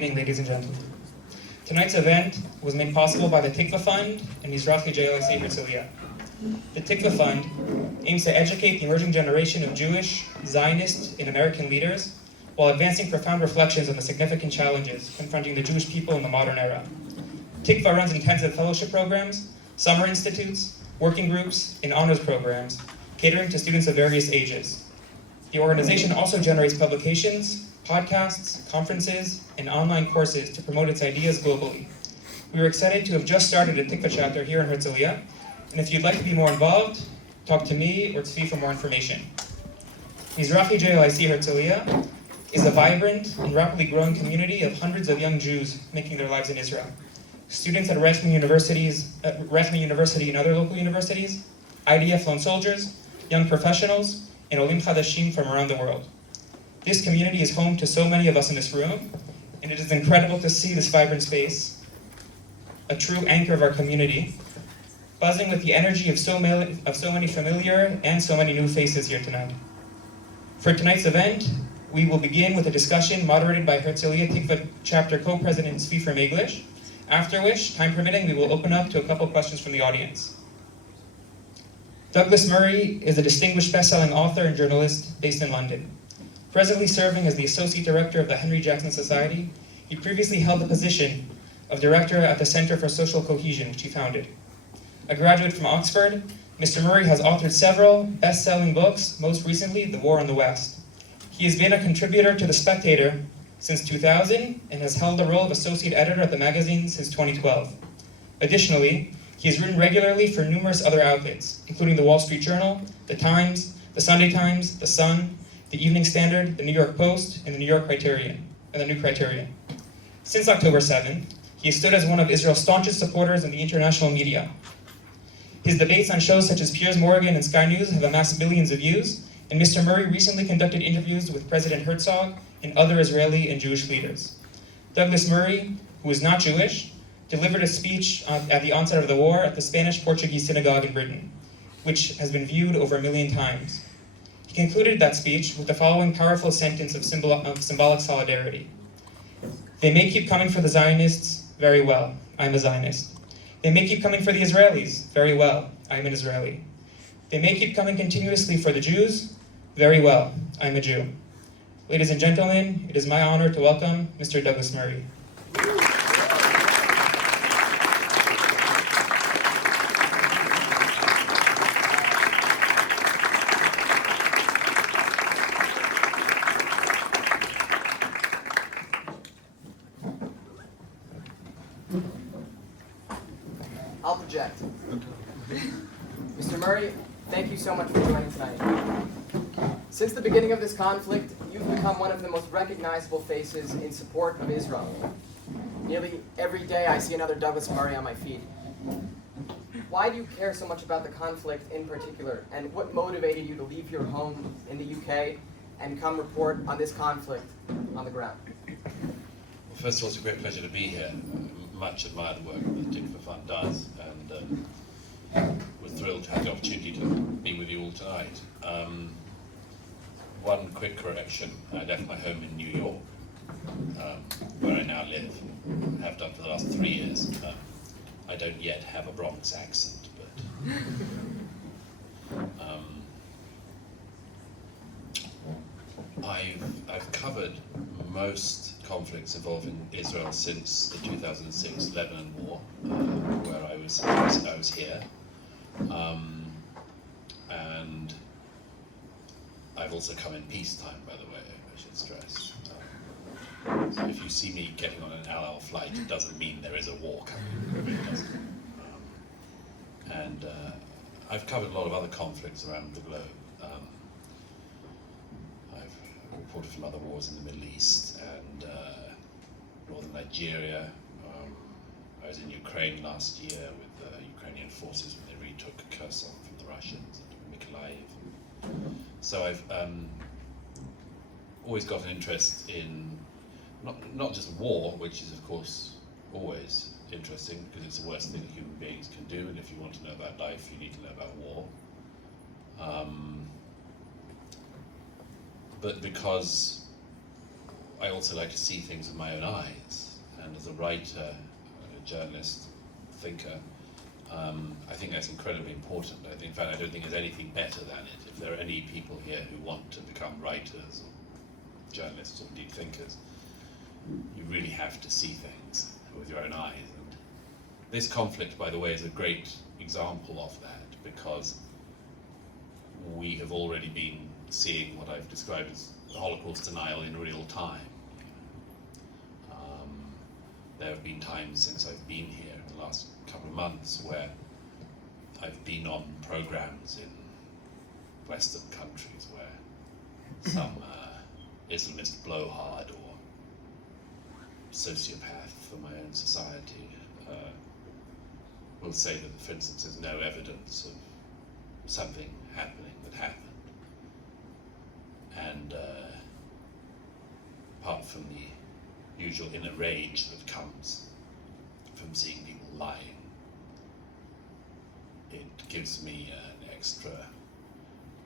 Good evening, ladies and gentlemen. Tonight's event was made possible by the Tikva Fund and Israel-Hamas Herzliya. The Tikva Fund aims to educate the emerging generation of Jewish, Zionist, and American leaders while advancing profound reflections on the significant challenges confronting the Jewish people in the modern era. Tikva runs intensive fellowship programs, summer institutes, working groups, and honors programs, catering to students of various ages. The organization also generates publications, podcasts, conferences, and online courses to promote its ideas globally. We are excited to have just started a Tikva chapter here in Herzliya, and if you'd like to be more involved, talk to me or Tzvi for more information. Israel-Hamas Herzliya is a vibrant and rapidly growing community of hundreds of young Jews making their lives in Israel. Students at Rechman University and other local universities, IDF lone soldiers, young professionals, and Olim Chadashim from around the world. This community is home to so many of us in this room, and it is incredible to see this vibrant space, a true anchor of our community, buzzing with the energy of so many familiar and so many new faces here tonight. For tonight's event, we will begin with a discussion moderated by Herzliya Tikva Chapter Co-President Tzvi from English, after which, time permitting, we will open up to a couple questions from the audience. Douglas Murray is a distinguished best-selling author and journalist based in London. Presently serving as the Associate Director of the Henry Jackson Society, he previously held the position of Director at the Center for Social Cohesion, which he founded. A graduate from Oxford, Mr. Murray has authored several best-selling books, most recently, The War on the West. He has been a contributor to The Spectator since 2000 and has held the role of Associate Editor at the magazine since 2012. Additionally, he has written regularly for numerous other outlets, including The Wall Street Journal, The Times, The Sunday Times, The Sun, The Evening Standard, The New York Post, and The New Criterion. Since October 7th, he has stood as one of Israel's staunchest supporters in the international media. His debates on shows such as Piers Morgan and Sky News have amassed billions of views, and Mr. Murray recently conducted interviews with President Herzog and other Israeli and Jewish leaders. Douglas Murray, who is not Jewish, delivered a speech at the onset of the war at the Spanish-Portuguese synagogue in Britain, which has been viewed over 1 million times. He concluded that speech with the following powerful sentence of symbolic solidarity. They may keep coming for the Zionists, very well, I'm a Zionist. They may keep coming for the Israelis, very well, I'm an Israeli. They may keep coming continuously for the Jews, very well, I'm a Jew. Ladies and gentlemen, it is my honor to welcome Mr. Douglas Murray. I'll project. Mr. Murray, thank you so much for joining tonight. Since the beginning of this conflict, you've become one of the most recognizable faces in support of Israel. Nearly every day I see another Douglas Murray on my feed. Why do you care so much about the conflict in particular, and what motivated you to leave your home in the UK and come report on this conflict on the ground? Well, first of all, it's a great pleasure to be here. Much admire the work that the Tikva Fund does, and we're thrilled to have the opportunity to be with you all tonight. One quick correction: I left my home in New York, where I now live, have done for the last 3 years. I don't yet have a Bronx accent, but I've covered most conflicts involving Israel since the 2006 Lebanon War, where I was here, and I've also come in peacetime, by the way, I should stress. So if you see me getting on an El Al flight, it doesn't mean there is a war coming. It doesn't. And I've covered a lot of other conflicts around the globe. I've reported from other wars in the Middle East and northern Nigeria. I was in Ukraine last year with the Ukrainian forces when they retook Kherson from the Russians and Mykolaiv. So I've always got an interest in not just war, which is of course always interesting because it's the worst thing that human beings can do, and if you want to know about life, you need to know about war. But because I also like to see things with my own eyes, and as a writer, a journalist, thinker, I think that's incredibly important. In fact, I don't think there's anything better than it. If there are any people here who want to become writers or journalists or indeed thinkers, you really have to see things with your own eyes. And this conflict, by the way, is a great example of that, because we have already been seeing what I've described as the Holocaust denial in real time. There have been times since I've been here in the last couple of months where I've been on programs in Western countries where some Islamist blowhard or sociopath from my own society will say that, for instance, there's no evidence of something happening that happened. And apart from the usual inner rage that comes from seeing people lying, it gives me an extra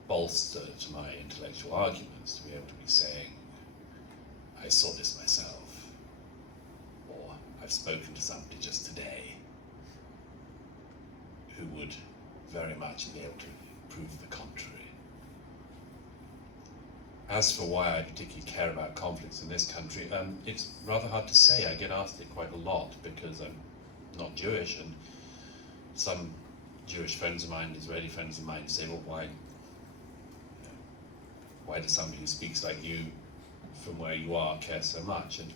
bolster to my intellectual arguments to be able to be saying, I saw this myself, or I've spoken to somebody just today who would very much be able to prove the contrary. As for why I particularly care about conflicts in this country, it's rather hard to say. I get asked it quite a lot because I'm not Jewish, and some Jewish friends of mine, Israeli friends of mine, say, well, why does somebody who speaks like you from where you are care so much? And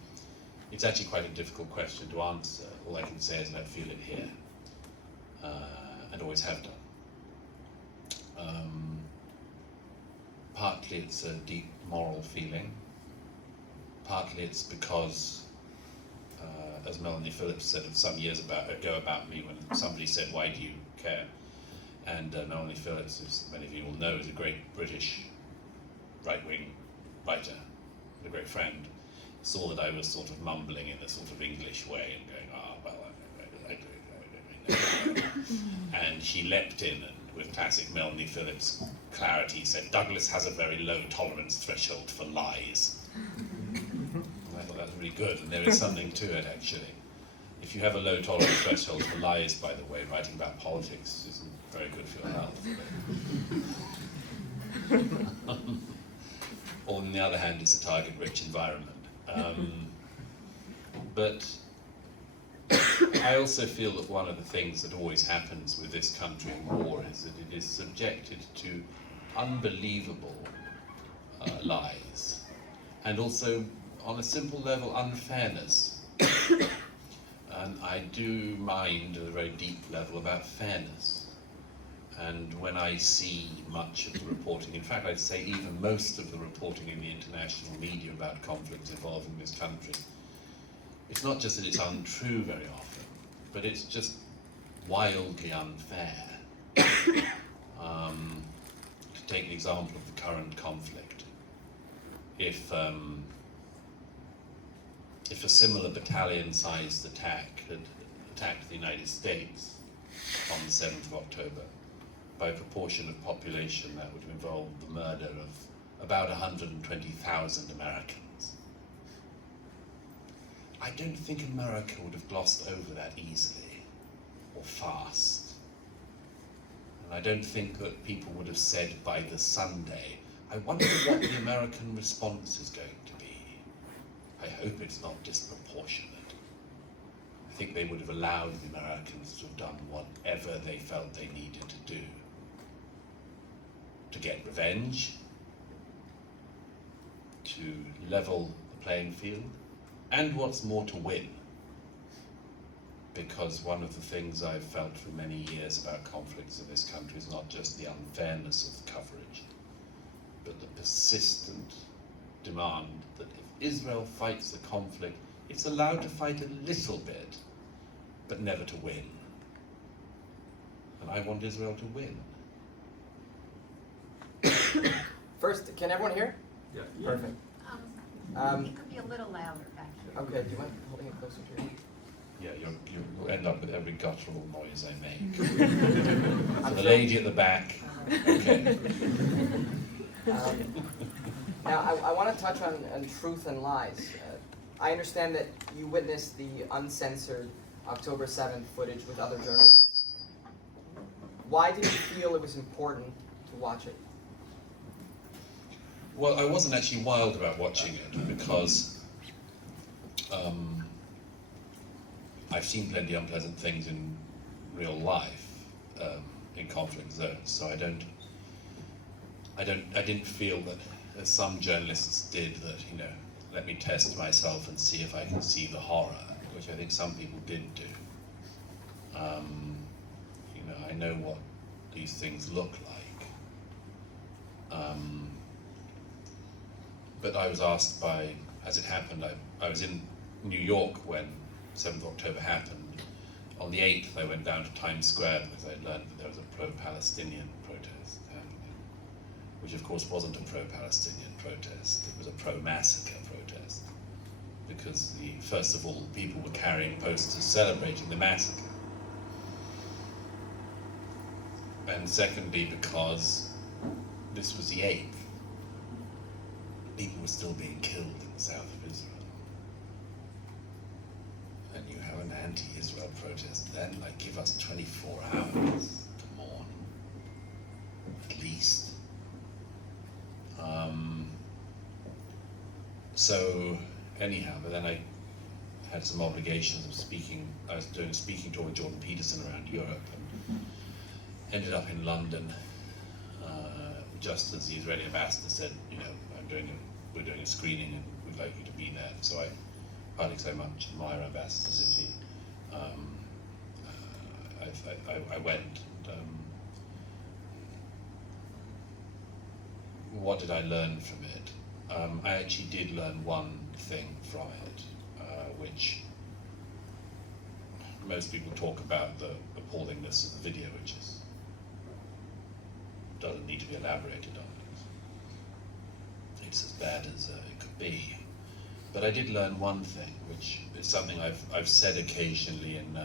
it's actually quite a difficult question to answer. All I can say is that I feel it here, and always have done. Partly it's a deep moral feeling, partly it's because, as Melanie Phillips said some years ago about me, when somebody said, why do you care? And Melanie Phillips, as many of you will know, is a great British right-wing writer, and a great friend, saw that I was sort of mumbling in a sort of English way and going, I do. And she leapt in and, with classic Melanie Phillips clarity, said, Douglas has a very low tolerance threshold for lies. And I thought that was really good, and there is something to it, actually. If you have a low tolerance threshold for lies, by the way, writing about politics isn't very good for your health. Or on the other hand, it's a target-rich environment. But I also feel that one of the things that always happens with this country in war is that it is subjected to unbelievable lies, and also, on a simple level, unfairness. And I do mind at a very deep level about fairness. And when I see much of the reporting, in fact I'd say even most of the reporting in the international media about conflicts involving this country, it's not just that it's untrue very often, but it's just wildly unfair. To take the example of the current conflict, if a similar battalion-sized attack had attacked the United States on the 7th of October, by proportion of population that would have involved the murder of about 120,000 Americans. I don't think America would have glossed over that easily or fast. And I don't think that people would have said by the Sunday, I wonder what the American response is going to be. I hope it's not disproportionate. I think they would have allowed the Americans to have done whatever they felt they needed to do. To get revenge, to level the playing field, and what's more, to win. Because one of the things I've felt for many years about conflicts in this country is not just the unfairness of the coverage, but the persistent demand that if Israel fights the conflict, it's allowed to fight a little bit, but never to win. And I want Israel to win. First, can everyone hear? Yeah. Perfect. It could be a little louder, actually. Okay, do you mind holding it closer to you? Yeah, you'll end up with every guttural noise I make. So the lady at the back, okay. Now, I want to touch on truth and lies. I understand that you witnessed the uncensored October 7th footage with other journalists. Why did you feel it was important to watch it? Well, I wasn't actually wild about watching it because I've seen plenty of unpleasant things in real life, in conflict zones. So I didn't feel that, as some journalists did, that, you know, let me test myself and see if I can see the horror, which I think some people did do. You know, I know what these things look like. But I was asked by, as it happened, I was in New York when 7th October happened. On the 8th, I went down to Times Square because I learned that there was a pro-Palestinian protest happening, which of course wasn't a pro-Palestinian protest, it was a pro-massacre protest. Because first of all, people were carrying posters celebrating the massacre. And secondly, because this was the 8th, people were still being killed in the south of Israel. And you have an anti-Israel protest then, like, give us 24 hours to mourn, at least. So anyhow, but then I had some obligations of speaking. I was doing a speaking tour with Jordan Peterson around Europe and ended up in London just as the Israeli ambassador said, you know, we're doing a screening and we'd like you to be there. So I, partly so much admire ambassadors if he, I went. What did I learn from it? I actually did learn one thing from it, which most people talk about, the appallingness of the video, which doesn't need to be elaborated on. It's as bad as it could be. But I did learn one thing, which is something I've said occasionally in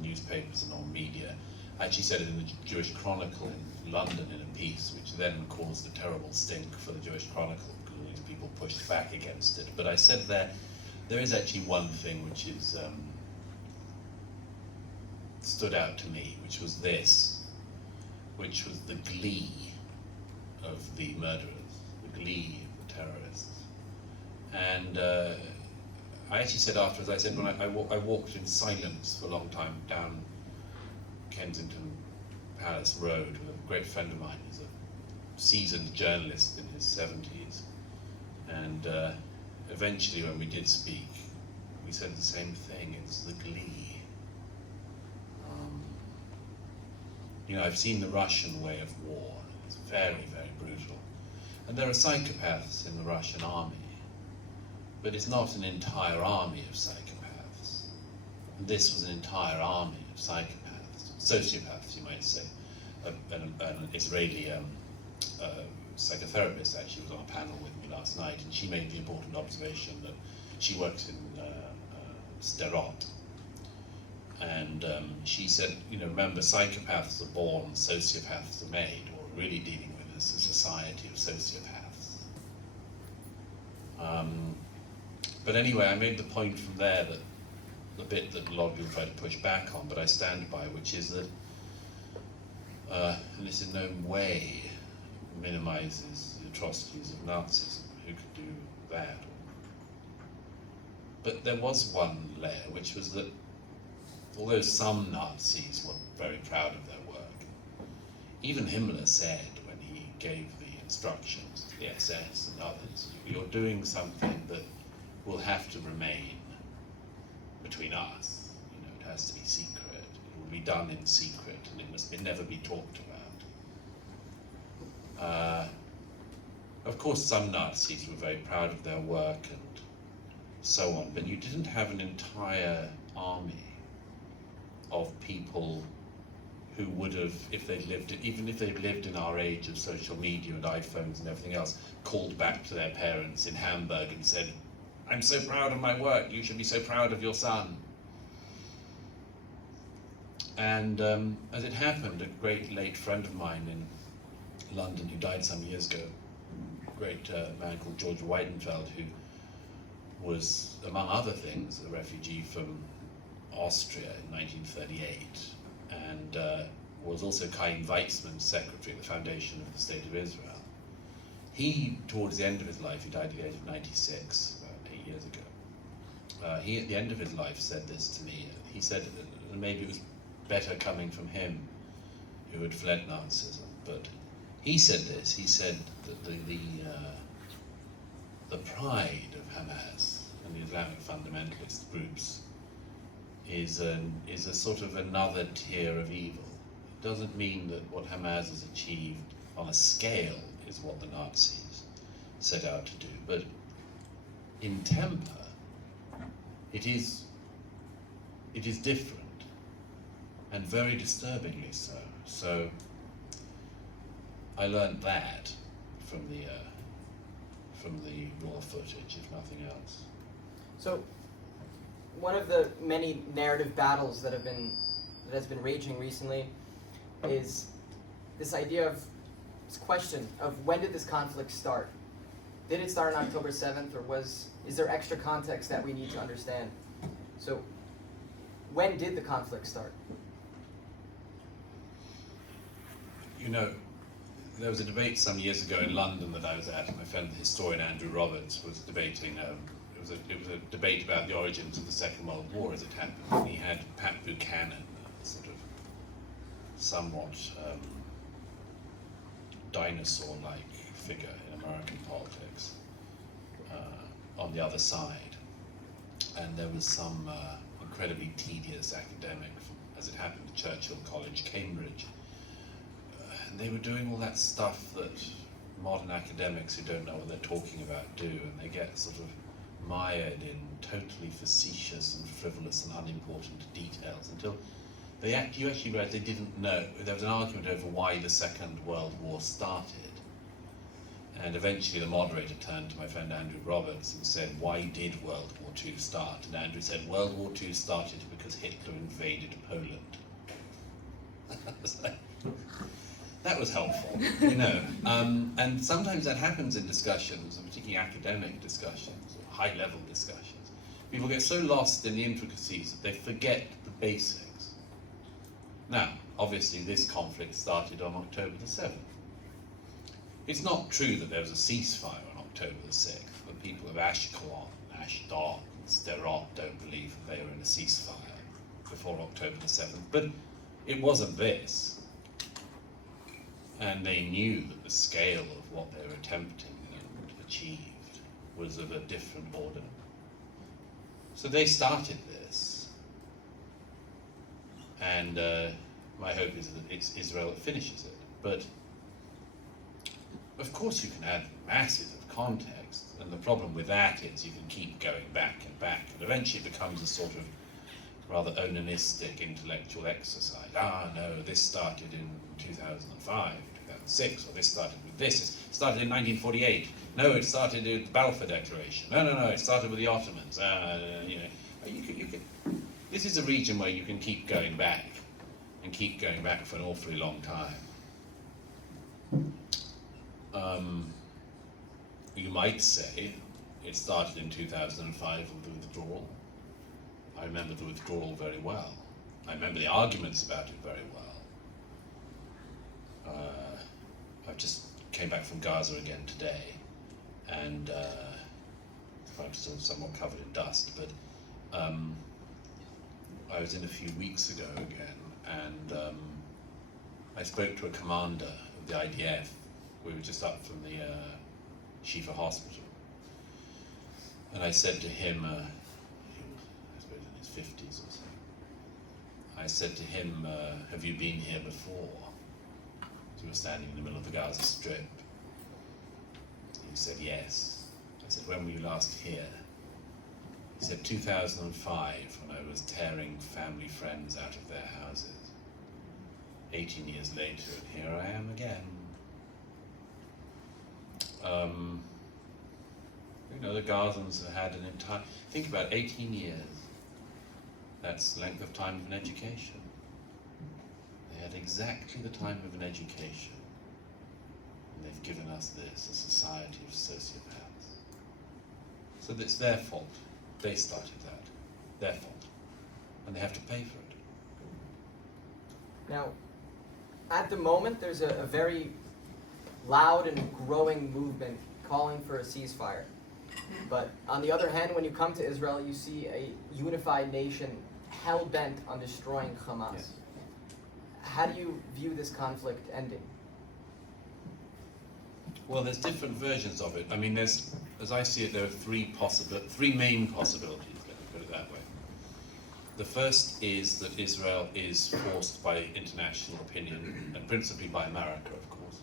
newspapers and on media. I actually said it in the Jewish Chronicle in London in a piece, which then caused a terrible stink for the Jewish Chronicle because all these people pushed back against it. But I said there is actually one thing which is stood out to me, which was this, which was the glee of the murderers, the glee of the terrorists. And I actually said afterwards, I said when I walked in silence for a long time down Kensington Palace Road with a great friend of mine who's a seasoned journalist in his 70s. And eventually when we did speak, we said the same thing, it's the glee. You know, I've seen the Russian way of war. It's very, very brutal. And there are psychopaths in the Russian army, but it's not an entire army of psychopaths. This was an entire army of psychopaths, sociopaths, you might say. An Israeli psychotherapist actually was on a panel with me last night, and she made the important observation that she works in Sderot. And she said, you know, remember, psychopaths are born, sociopaths are made. What we're really dealing with is a society of sociopaths. But anyway, I made the point from there that the bit that a lot of people try to push back on, but I stand by, which is that, and this in no way minimizes the atrocities of Nazism. Who could do that? But there was one layer, which was that although some Nazis were very proud of their work, even Himmler said when he gave the instructions to the SS and others, you're doing something that will have to remain between us. You know, it has to be secret. It will be done in secret, and it must never be talked about. Of course, some Nazis were very proud of their work and so on, but you didn't have an entire army of people who would have, if they'd lived, even if they'd lived in our age of social media and iPhones and everything else, called back to their parents in Hamburg and said, I'm so proud of my work, you should be so proud of your son. And as it happened, a great late friend of mine in London who died some years ago great man called George Weidenfeld, who was, among other things, a refugee from Austria in 1938, and was also Chaim Weizmann's secretary at the foundation of the State of Israel. He, towards the end of his life, he died at the age of 96, about 8 years ago. He, at the end of his life, said this to me. He said that maybe it was better coming from him, who had fled Nazism. But he said this. He said that the pride of Hamas and the Islamic fundamentalist groups is a sort of another tier of evil. It doesn't mean that what Hamas has achieved on a scale is what the Nazis set out to do, but in temper, it is different, and very disturbingly so. So I learned that from the raw footage, if nothing else. So, one of the many narrative battles that has been raging recently is this idea of this question of when did this conflict start? Did it start on October 7th, or is there extra context that we need to understand? So, when did the conflict start? You know, there was a debate some years ago in London that I was at, and my friend, the historian Andrew Roberts, was debating. It was a debate about the origins of the Second World War as it happened. And he had Pat Buchanan, a sort of somewhat dinosaur-like figure in American politics, on the other side. And there was some incredibly tedious academic, as it happened at Churchill College, Cambridge. And they were doing all that stuff that modern academics who don't know what they're talking about do, and they get sort of mired in totally facetious and frivolous and unimportant details until you actually realize they didn't know. There was an argument over why the Second World War started. And eventually the moderator turned to my friend Andrew Roberts and said, "Why did World War II start?" And Andrew said, "World War II started because Hitler invaded Poland." That was helpful, you know. And sometimes that happens in discussions, and particularly academic discussions, or high-level discussions. People get so lost in the intricacies that they forget the basics. Now, obviously this conflict started on October the 7th. It's not true that there was a ceasefire on October the 6th. The people of Ashkelon, Ashdod, and Sderot don't believe that they were in a ceasefire before October the 7th, but it wasn't this. And they knew that the scale of what they were attempting and achieved was of a different order. So they started this. And my hope is that it's Israel that finishes it. But of course you can add masses of context, and the problem with that is you can keep going back and back, and eventually it becomes a sort of rather onanistic intellectual exercise. No, this started in 2005, 2006, or this started with this. It started in 1948. No, it started with the Balfour Declaration. No, it started with the Ottomans. You can, this is a region where you can keep going back, and keep going back for an awfully long time. You might say it started in 2005 with the withdrawal. I remember the withdrawal very well. I remember the arguments about it very well. I just came back from Gaza again today, and I'm still somewhat covered in dust, but I was in a few weeks ago again, and I spoke to a commander of the IDF. We were just up from the Shifa hospital, and I said to him, I suppose in his 50s or so, I said to him, "Have you been here before?" We were standing in the middle of the Gaza Strip. He said, "Yes." I said, "When were you last here?" He said, 2005, when I was tearing family friends out of their houses. 18 years later, and here I am again. The Gazans have had an entire, think about 18 years. That's the length of time of an education. They had exactly the time of an education. And they've given us this, a society of sociopaths. So it's their fault. They started that. Their fault. And they have to pay for it. Now, at the moment, there's a very loud and growing movement calling for a ceasefire. But on the other hand, when you come to Israel, you see a unified nation hell-bent on destroying Hamas. Yes. How do you view this conflict ending? Well, there's different versions of it. I mean, as I see it, there are three main possibilities, let me put it that way. The first is that Israel is forced by international opinion, and principally by America, of course.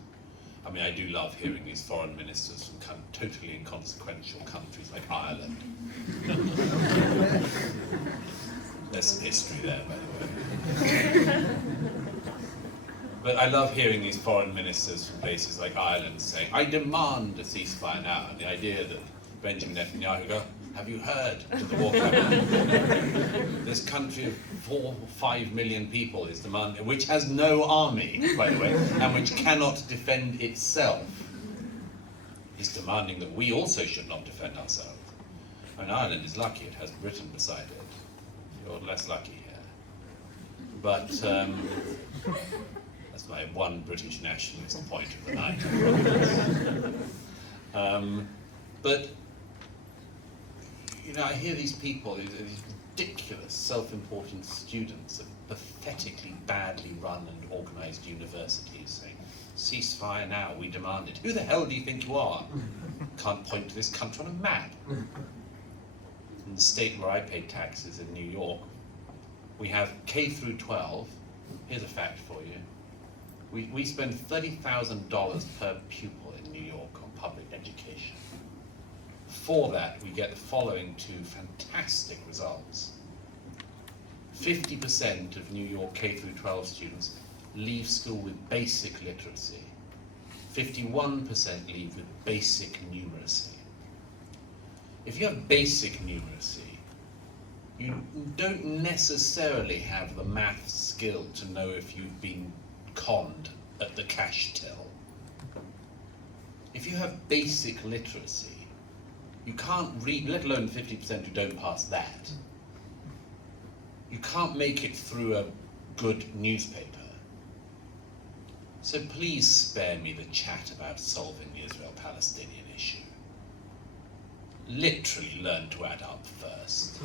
I mean, I do love hearing these foreign ministers from totally inconsequential countries like Ireland. There's some history there, by the way. But I love hearing these foreign ministers from places like Ireland saying, I demand a ceasefire now. And the idea that Benjamin Netanyahu go, have you heard to the war cabinet? This country of 4 or 5 million people is demanding, which has no army, by the way, and which cannot defend itself, is demanding that we also should not defend ourselves. I mean, Ireland is lucky it has Britain beside it. You're less lucky here. But that's my one British nationalist point of the night. But you know, I hear these people, these ridiculous, self-important students of pathetically badly run and organised universities saying, ceasefire now, we demand it. Who the hell do you think you are? Can't point to this country on a map. In the state where I pay taxes in New York, we have K through 12. Here's a fact for you. We spend $30,000 per pupil in New York on public education. For that, we get the following two fantastic results. 50% of New York K through 12 students leave school with basic literacy. 51% leave with basic numeracy. If you have basic numeracy, you don't necessarily have the math skill to know if you've been conned at the cash till. If you have basic literacy, you can't read, let alone 50% who don't pass that. You can't make it through a good newspaper. So please spare me the chat about solving the Israel-Palestinian issue. Literally learn to add up first.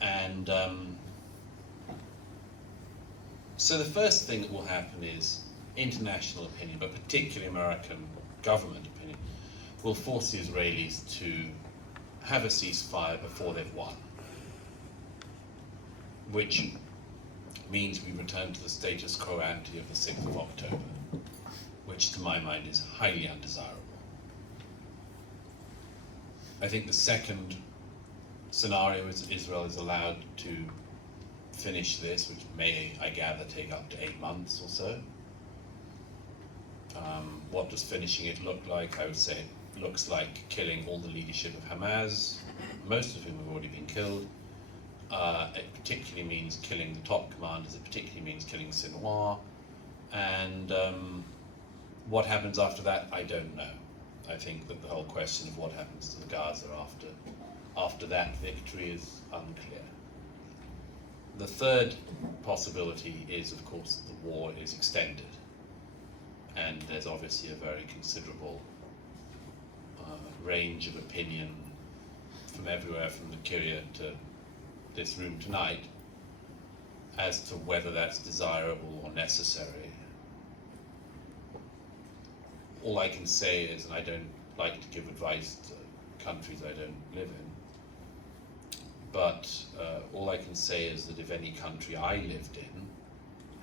And so the first thing that will happen is international opinion, but particularly American government opinion, will force the Israelis to have a ceasefire before they've won. Which means we return to the status quo ante of the 6th of October, which to my mind is highly undesirable. I think the second scenario is that Israel is allowed to finish this, which may, I gather, take up to 8 months or so. What does finishing it look like? I would say it looks like killing all the leadership of Hamas, most of whom have already been killed. It particularly means killing the top commanders, it particularly means killing Sinwar, and what happens after that, I don't know. I think that the whole question of what happens to the Gaza after that victory is unclear. The third possibility is, of course, that the war is extended, and there's obviously a very considerable range of opinion from everywhere, from the Kiryat to this room tonight, as to whether that's desirable or necessary. All I can say is, and I don't like to give advice to countries I don't live in, but all I can say is that if any country I lived in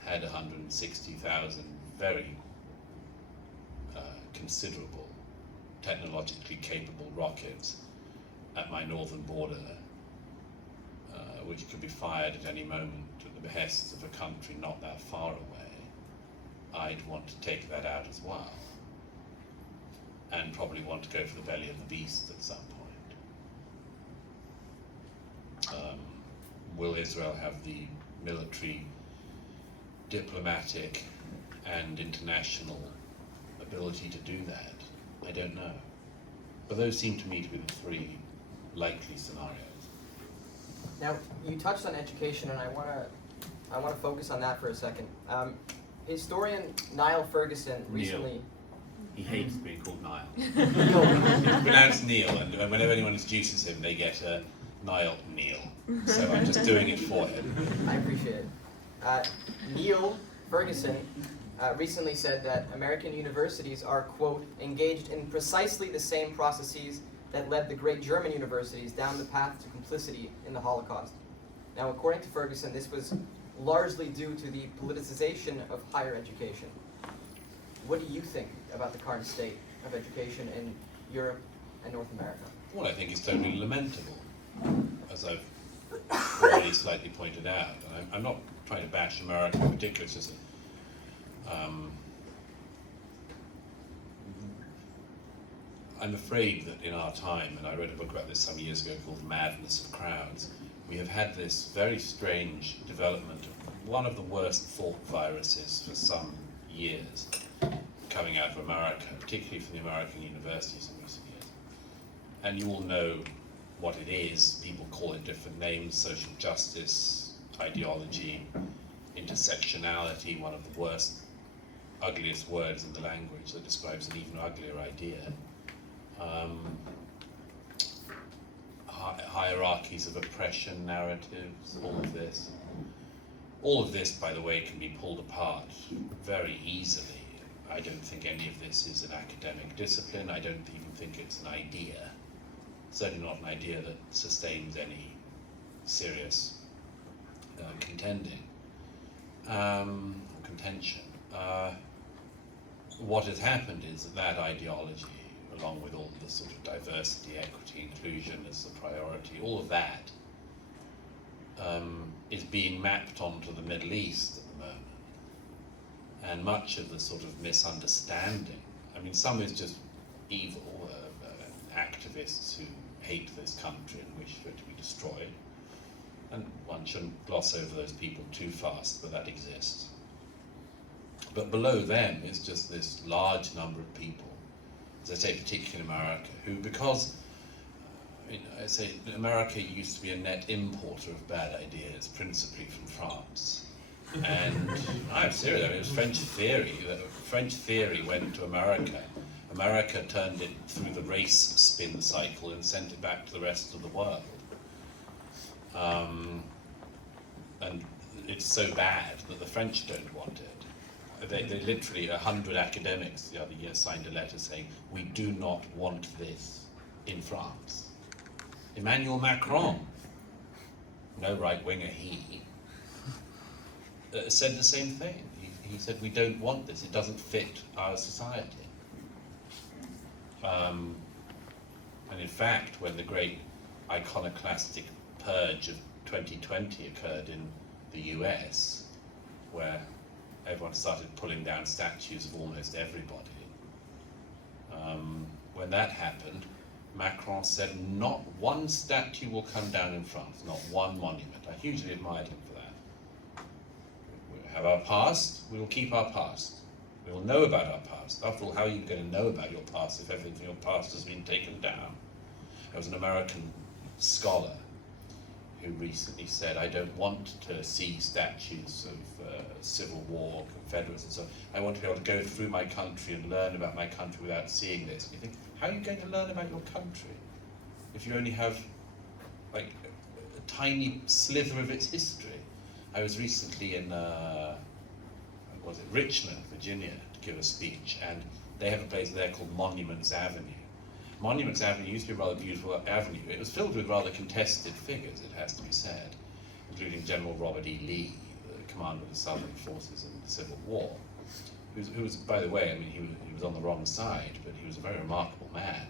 had 160,000 very considerable, technologically capable rockets at my northern border, which could be fired at any moment at the behests of a country not that far away, I'd want to take that out as well, and probably want to go for the belly of the beast at some point. Will Israel have the military, diplomatic, and international ability to do that? I don't know. But those seem to me to be the three likely scenarios. Now, you touched on education, and I want to focus on that for a second. Historian Niall Ferguson recently... He hates being called Niall. Neil. It's pronounced Neil, and whenever anyone introduces him, they get Niall Neil. So I'm just doing it for him. I appreciate it. Neil Ferguson recently said that American universities are, quote, engaged in precisely the same processes that led the great German universities down the path to complicity in the Holocaust. Now, according to Ferguson, this was largely due to the politicization of higher education. What do you think about the current state of education in Europe and North America? Well, I think it's totally lamentable, as I've already slightly pointed out. And I'm not trying to bash America in particular, it's just I'm afraid that in our time, and I wrote a book about this some years ago called The Madness of Crowds, we have had this very strange development of one of the worst thought viruses for some years coming out of America, particularly from the American universities in recent years. And you all know what it is. People call it different names: social justice, ideology, intersectionality, one of the worst, ugliest words in the language that describes an even uglier idea. Hierarchies of oppression narratives, all of this. All of this, by the way, can be pulled apart very easily. I don't think any of this is an academic discipline. I don't even think it's an idea. Certainly not an idea that sustains any serious contention. What has happened is that ideology, along with all the sort of diversity, equity, inclusion as the priority, all of that is being mapped onto the Middle East at the moment. And much of the sort of misunderstanding, I mean, some is just evil, activists who hate this country and wish for it to be destroyed. And one shouldn't gloss over those people too fast, but that exists. But below them is just this large number of people, as I say, particularly in America, who, because I say America used to be a net importer of bad ideas, principally from France. And I'm serious, I mean, it was French theory. French theory went to America. America turned it through the race spin cycle and sent it back to the rest of the world. And it's so bad that the French don't want it. They literally, 100 academics the other year signed a letter saying, "We do not want this in France." Emmanuel Macron, no right-winger he, said the same thing. He said, "We don't want this, it doesn't fit our society." And in fact, when the great iconoclastic purge of 2020 occurred in the US, where everyone started pulling down statues of almost everybody, when that happened, Macron said, "Not one statue will come down in France, not one monument." I hugely admired him for that. We have our past, we will keep our past. We will know about our past. After all, how are you going to know about your past if everything from your past has been taken down? There was an American scholar who recently said, "I don't want to see statues of Civil War, Confederates and so on. I want to be able to go through my country and learn about my country without seeing this." And you think, how are you going to learn about your country if you only have like a tiny sliver of its history? I was recently in Richmond, Virginia, to give a speech, and they have a place there called Monuments Avenue. Monuments Avenue used to be a rather beautiful avenue. It was filled with rather contested figures, it has to be said, including General Robert E. Lee, the commander of the Southern forces in the Civil War, who was, by the way, I mean, he was on the wrong side, but he was a very remarkable man.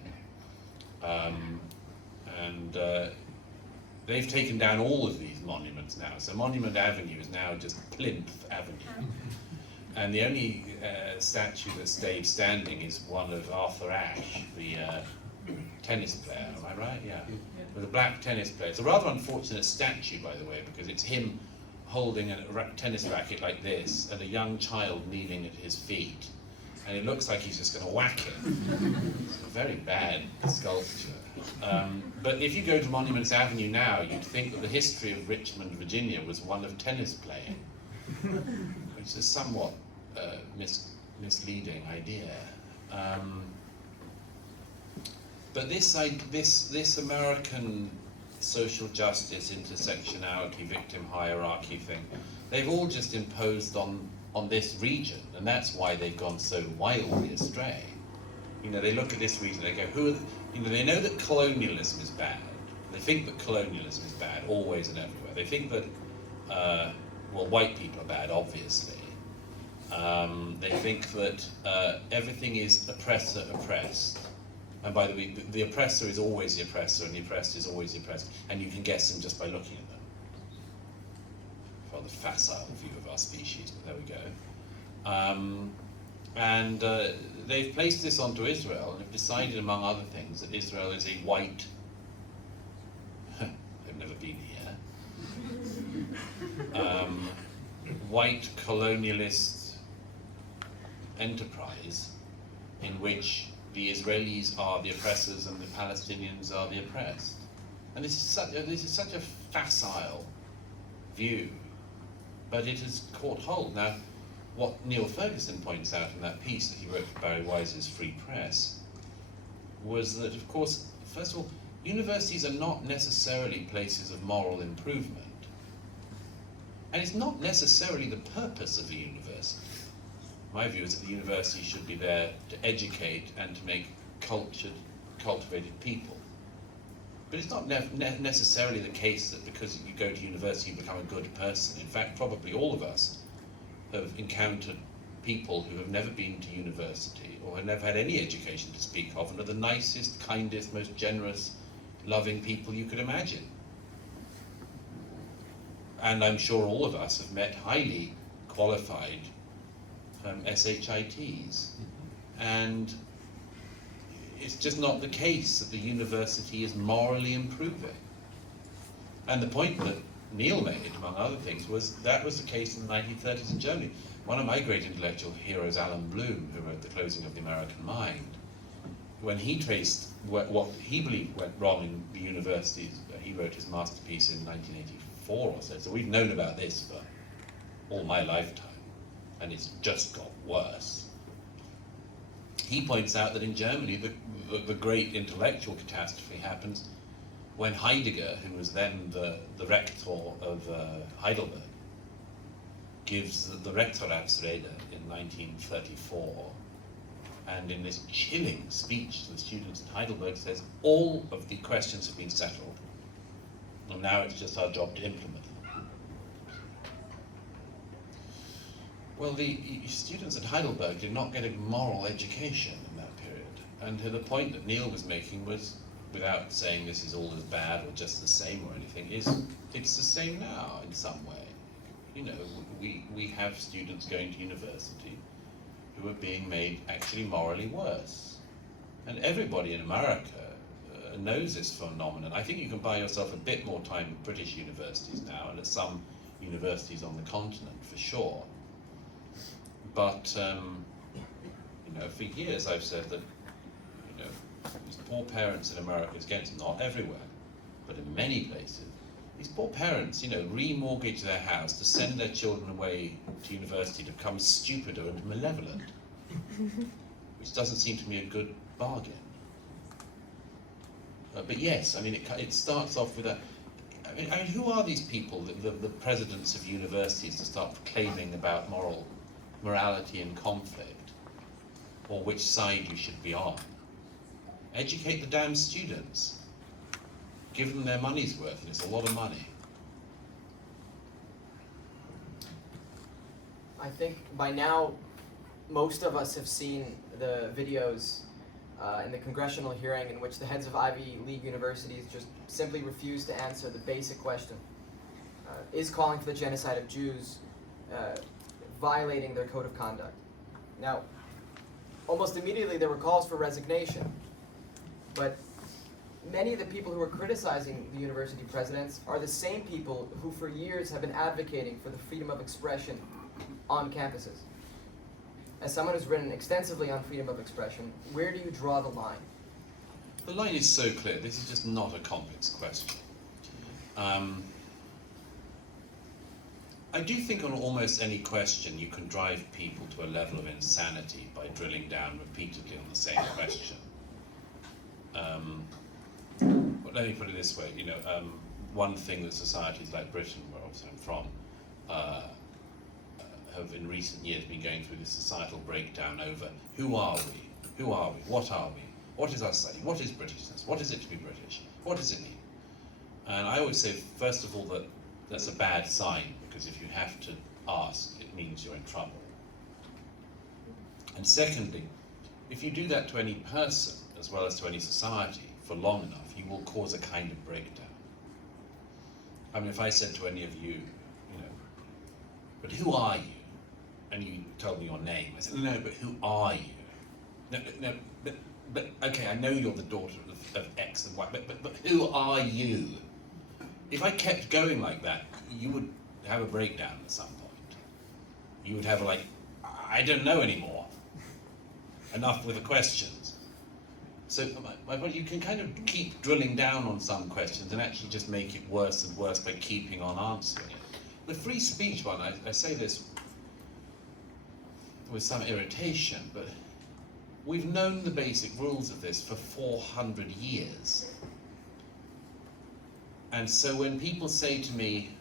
They've taken down all of these monuments now, so Monument Avenue is now just Plinth Avenue. And the only statue that stayed standing is one of Arthur Ashe, the tennis player, am I right? Yeah. With a black tennis player. It's a rather unfortunate statue, by the way, because it's him holding a tennis racket like this and a young child kneeling at his feet. and it looks like he's just going to whack it. It's a very bad sculpture. But if you go to Monuments Avenue now, you'd think that the history of Richmond, Virginia was one of tennis playing, which is a somewhat misleading idea. But this American social justice, intersectionality, victim hierarchy thing, they've all just imposed on this region, and that's why they've gone so wildly astray. You know, they look at this region, they go, they know that colonialism is bad. They think that colonialism is bad, always and everywhere. They think that, well, white people are bad, obviously. They think that everything is oppressor oppressed. And by the way, the oppressor is always the oppressor, and the oppressed is always the oppressed, and you can guess them just by looking at them. Rather facile view of our species, but there we go. They've placed this onto Israel, and have decided, among other things, that Israel is a white, they've never been here, white colonialist enterprise in which the Israelis are the oppressors and the Palestinians are the oppressed. And this is such a facile view, but it has caught hold. Now, what Neil Ferguson points out in that piece that he wrote for Barry Wise's Free Press was that, of course, first of all, universities are not necessarily places of moral improvement. And it's not necessarily the purpose of a university. My view is that the university should be there to educate and to make cultivated people. But it's not necessarily the case that because you go to university you become a good person. In fact, probably all of us have encountered people who have never been to university or have never had any education to speak of and are the nicest, kindest, most generous, loving people you could imagine. And I'm sure all of us have met highly qualified SHITs. And it's just not the case that the university is morally improving. And the point that Neil made, among other things, was that was the case in the 1930s in Germany. One of my great intellectual heroes, Alan Bloom, who wrote The Closing of the American Mind, when he traced what he believed went wrong in the universities, he wrote his masterpiece in 1984 or so. So we've known about this for all my lifetime, and it's just got worse. He points out that in Germany, the great intellectual catastrophe happens when Heidegger, who was then the rector of Heidelberg, gives the Rektoratsrede in 1934, and in this chilling speech to the students at Heidelberg says, all of the questions have been settled, and now it's just our job to implement them. Well, the students at Heidelberg did not get a moral education in that period, and the point that Neil was making was, without saying this is all as bad or just the same or anything, is it's the same now in some way. You know, we have students going to university who are being made actually morally worse. And everybody in America knows this phenomenon. I think you can buy yourself a bit more time at British universities now, and at some universities on the continent for sure. But, you know, for years I've said that, you know, these poor parents in America, again, it's not everywhere, but in many places, these poor parents, you know, remortgage their house to send their children away to university to become stupider and malevolent, which doesn't seem to me a good bargain. But yes, I mean, it starts off with a, I mean, who are these people, the presidents of universities, to start claiming about morality and conflict, or which side you should be on? Educate the damn students. Give them their money's worth, and it's a lot of money. I think by now, most of us have seen the videos in the congressional hearing in which the heads of Ivy League universities just simply refuse to answer the basic question. Is calling for the genocide of Jews violating their code of conduct? Now, almost immediately there were calls for resignation, but many of the people who are criticizing the university presidents are the same people who for years have been advocating for the freedom of expression on campuses. As someone who's written extensively on freedom of expression, where do you draw the line? The line is so clear. This is just not a complex question. I do think on almost any question you can drive people to a level of insanity by drilling down repeatedly on the same question. But let me put it this way, one thing that societies like Britain, where obviously I'm from, have in recent years been going through this societal breakdown over who are we, what are we, what is our society, what is Britishness, what is it to be British, what does it mean? And I always say, first of all, that that's a bad sign, because if you have to ask, it means you're in trouble. And secondly, if you do that to any person, as well as to any society, for long enough, you will cause a kind of breakdown. I mean, if I said to any of you, but who are you? And you told me your name, I said, no, but who are you? No, but okay, I know you're the daughter of X and Y, but who are you? If I kept going like that, you would have a breakdown at some point. You would have I don't know anymore. Enough with the questions. So my point, you can kind of keep drilling down on some questions and actually just make it worse and worse by keeping on answering it. The free speech one, I say this with some irritation, but we've known the basic rules of this for 400 years. And so when people say to me,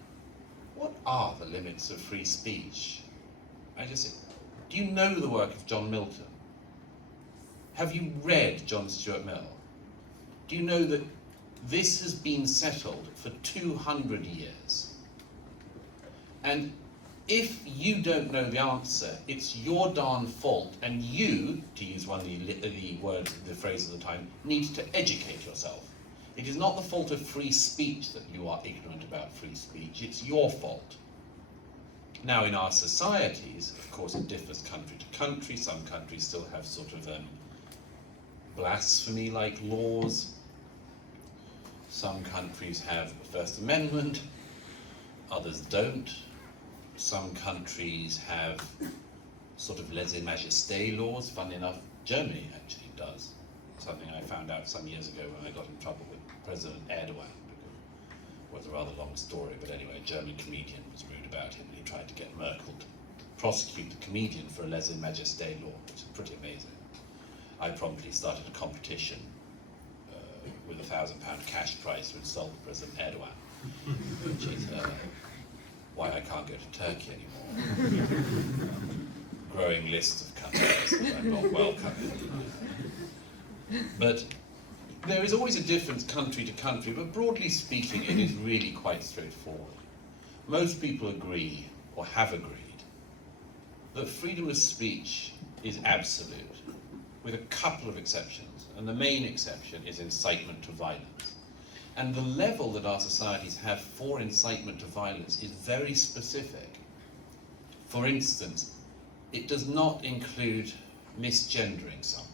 what are the limits of free speech? I just say, do you know the work of John Milton? Have you read John Stuart Mill? Do you know that this has been settled for 200 years? And if you don't know the answer, it's your darn fault, and you, to use one of the phrases of the time, need to educate yourself. It is not the fault of free speech that you are ignorant about free speech, it's your fault. Now, in our societies, of course, it differs country to country. Some countries still have sort of blasphemy-like laws. Some countries have the First Amendment, others don't. Some countries have sort of lèse-majesté laws. Funnily enough, Germany actually does. Something I found out some years ago when I got in trouble with President Erdogan. It was a rather long story, but anyway, a German comedian was rude about him and he tried to get Merkel to prosecute the comedian for a lèse-majesté law, which is pretty amazing. I promptly started a competition with a £1,000 cash prize to insult President Erdogan, which is why I can't go to Turkey anymore. Growing list of countries that I'm not welcome in. But there is always a difference country to country, but broadly speaking, it is really quite straightforward. Most people agree, or have agreed, that freedom of speech is absolute, with a couple of exceptions, and the main exception is incitement to violence. And the level that our societies have for incitement to violence is very specific. For instance, it does not include misgendering someone.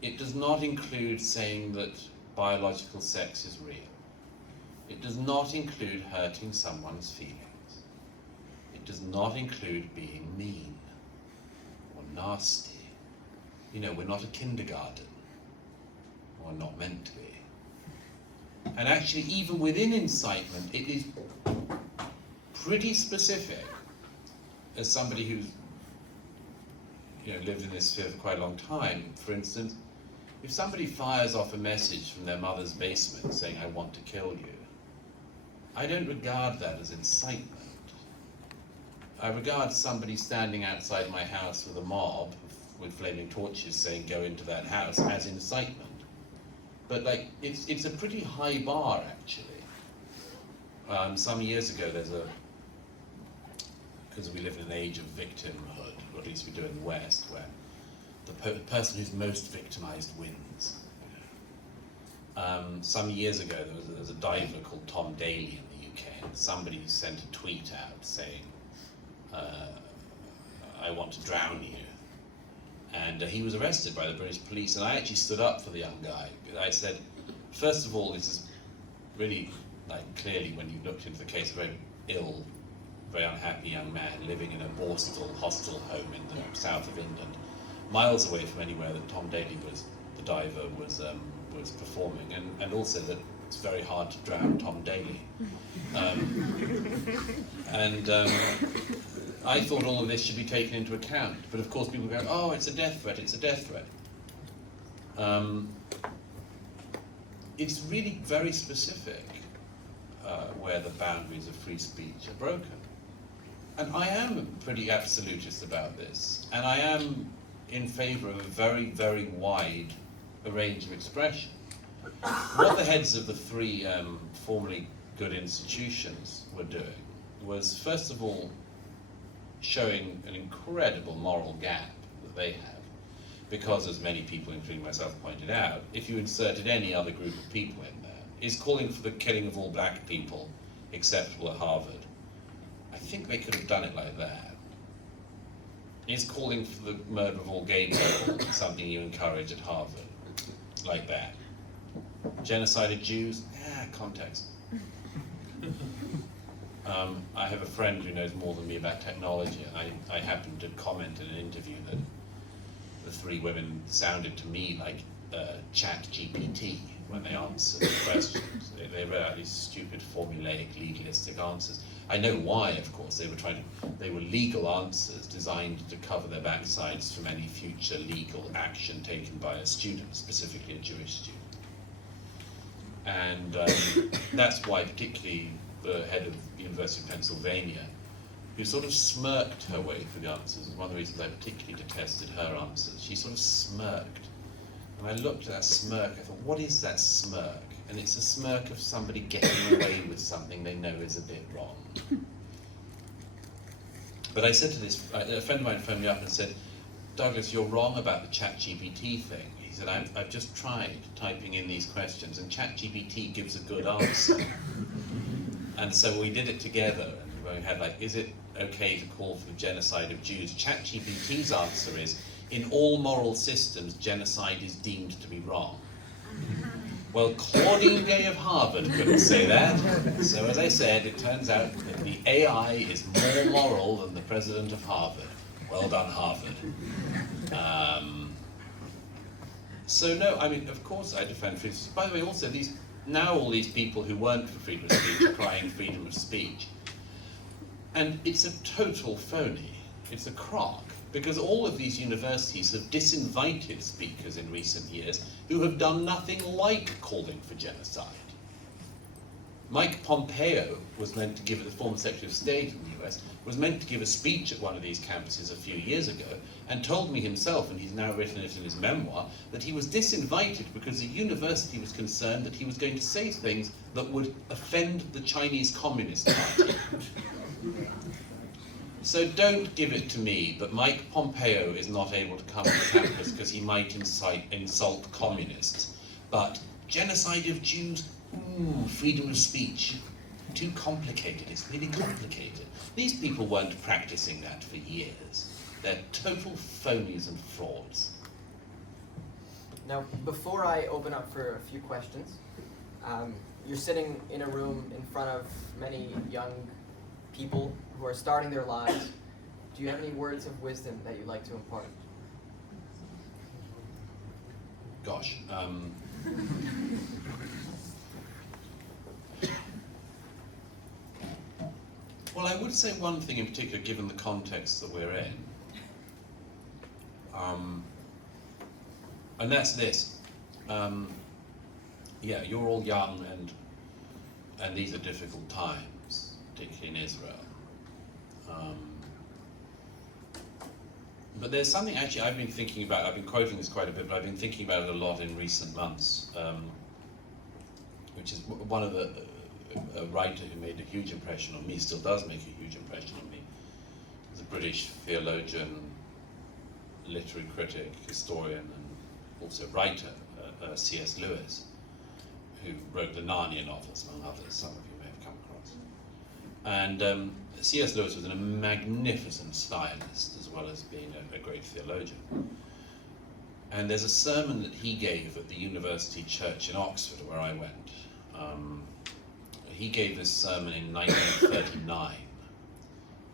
It does not include saying that biological sex is real. It does not include hurting someone's feelings. It does not include being mean or nasty. We're not a kindergarten. We're not meant to be. And actually, even within incitement, it is pretty specific. As somebody who's lived in this sphere for quite a long time, for instance, if somebody fires off a message from their mother's basement saying, "I want to kill you," I don't regard that as incitement. I regard somebody standing outside my house with a mob with flaming torches saying, "Go into that house," as incitement. But it's a pretty high bar, actually. Some years ago, because we live in an age of victimhood, or at least we do in the West, where the person who's most victimized wins. Some years ago, there was a diver called Tom Daly in the UK, and somebody sent a tweet out saying, "I want to drown you." And he was arrested by the British police, and I actually stood up for the young guy. I said, first of all, this is really, clearly, when you looked into the case, a very ill very unhappy young man living in a Borstal hostel home in the south of England, miles away from anywhere that Tom Daley was, the diver, was performing, and also that it's very hard to drown Tom Daley. I thought all of this should be taken into account, but of course people go, oh, it's a death threat, it's a death threat. It's really very specific where the boundaries of free speech are broken. And I am pretty absolutist about this, and I am in favor of a very, very wide range of expression. What the heads of the three formerly good institutions were doing was, first of all, showing an incredible moral gap that they have. Because, as many people, including myself, pointed out, if you inserted any other group of people in there, is calling for the killing of all black people acceptable at Harvard? I think they could have done it like that. Is calling for the murder of all gay people something you encourage at Harvard? Like that. Genocide of Jews? Context. I have a friend who knows more than me about technology, and I happened to comment in an interview that the three women sounded to me like ChatGPT when they answered the questions. They read out these stupid, formulaic, legalistic answers. I know why, of course. They were legal answers designed to cover their backsides from any future legal action taken by a student, specifically a Jewish student. And that's why particularly the head of the University of Pennsylvania, who sort of smirked her way through the answers, one of the reasons I particularly detested her answers. She sort of smirked. And I looked at that smirk, I thought, what is that smirk? And it's a smirk of somebody getting away with something they know is a bit wrong. But I said to this, a friend of mine phoned me up and said, Douglas, you're wrong about the ChatGPT thing. He said, I've just tried typing in these questions, and ChatGPT gives a good answer. And so we did it together, and we had like, is it okay to call for the genocide of Jews? ChatGPT's answer is, in all moral systems, genocide is deemed to be wrong. Well, Claudine Gay of Harvard couldn't say that. So as I said, it turns out that the AI is more moral than the president of Harvard. Well done, Harvard. So no, I mean, of course I defend freedom of speech. By the way, also, all these people who weren't for freedom of speech are crying freedom of speech. And it's a total phony. It's a crock. Because all of these universities have disinvited speakers in recent years who have done nothing like calling for genocide. Mike Pompeo was meant to give, the former Secretary of State in the US, was meant to give a speech at one of these campuses a few years ago and told me himself, and he's now written it in his memoir, that he was disinvited because the university was concerned that he was going to say things that would offend the Chinese Communist Party. So don't give it to me that Mike Pompeo is not able to come to campus because he might insult communists. But genocide of Jews, freedom of speech, too complicated, it's really complicated. These people weren't practicing that for years. They're total phonies and frauds. Now, before I open up for a few questions, you're sitting in a room in front of many young people who are starting their lives. Do you have any words of wisdom that you'd like to impart? Gosh. Well, I would say one thing in particular, given the context that we're in, and that's this. Yeah, you're all young, and these are difficult times, particularly in Israel. But there's something actually I've been thinking about. I've been quoting this quite a bit, but I've been thinking about it a lot in recent months, which is one of a writer who made a huge impression on me, still does make a huge impression on me. He's a British theologian, literary critic, historian, and also writer, C.S. Lewis, who wrote the Narnia novels, among others, some of you may have come across. And C.S. Lewis was a magnificent stylist, as well as being a great theologian. And there's a sermon that he gave at the University Church in Oxford, where I went. He gave this sermon in 1939,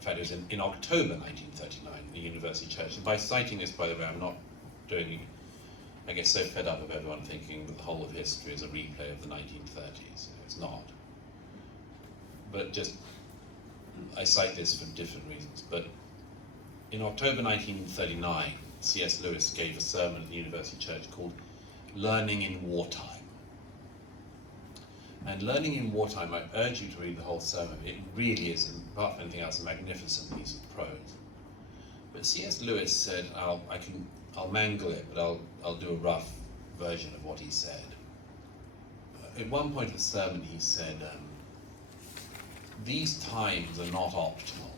fact, it was in October 1939, the University Church. And by citing this, by the way, I'm not doing, I get so fed up of everyone thinking that the whole of history is a replay of the 1930s. It's not. But just, I cite this for different reasons. But in October 1939, C.S. Lewis gave a sermon at the University Church called Learning in Wartime. And Learning in Wartime, I urge you to read the whole sermon. It really is, apart from anything else, a magnificent piece of prose. But C.S. Lewis said, I'll mangle it, but I'll do a rough version of what he said. At one point in the sermon, he said, these times are not optimal.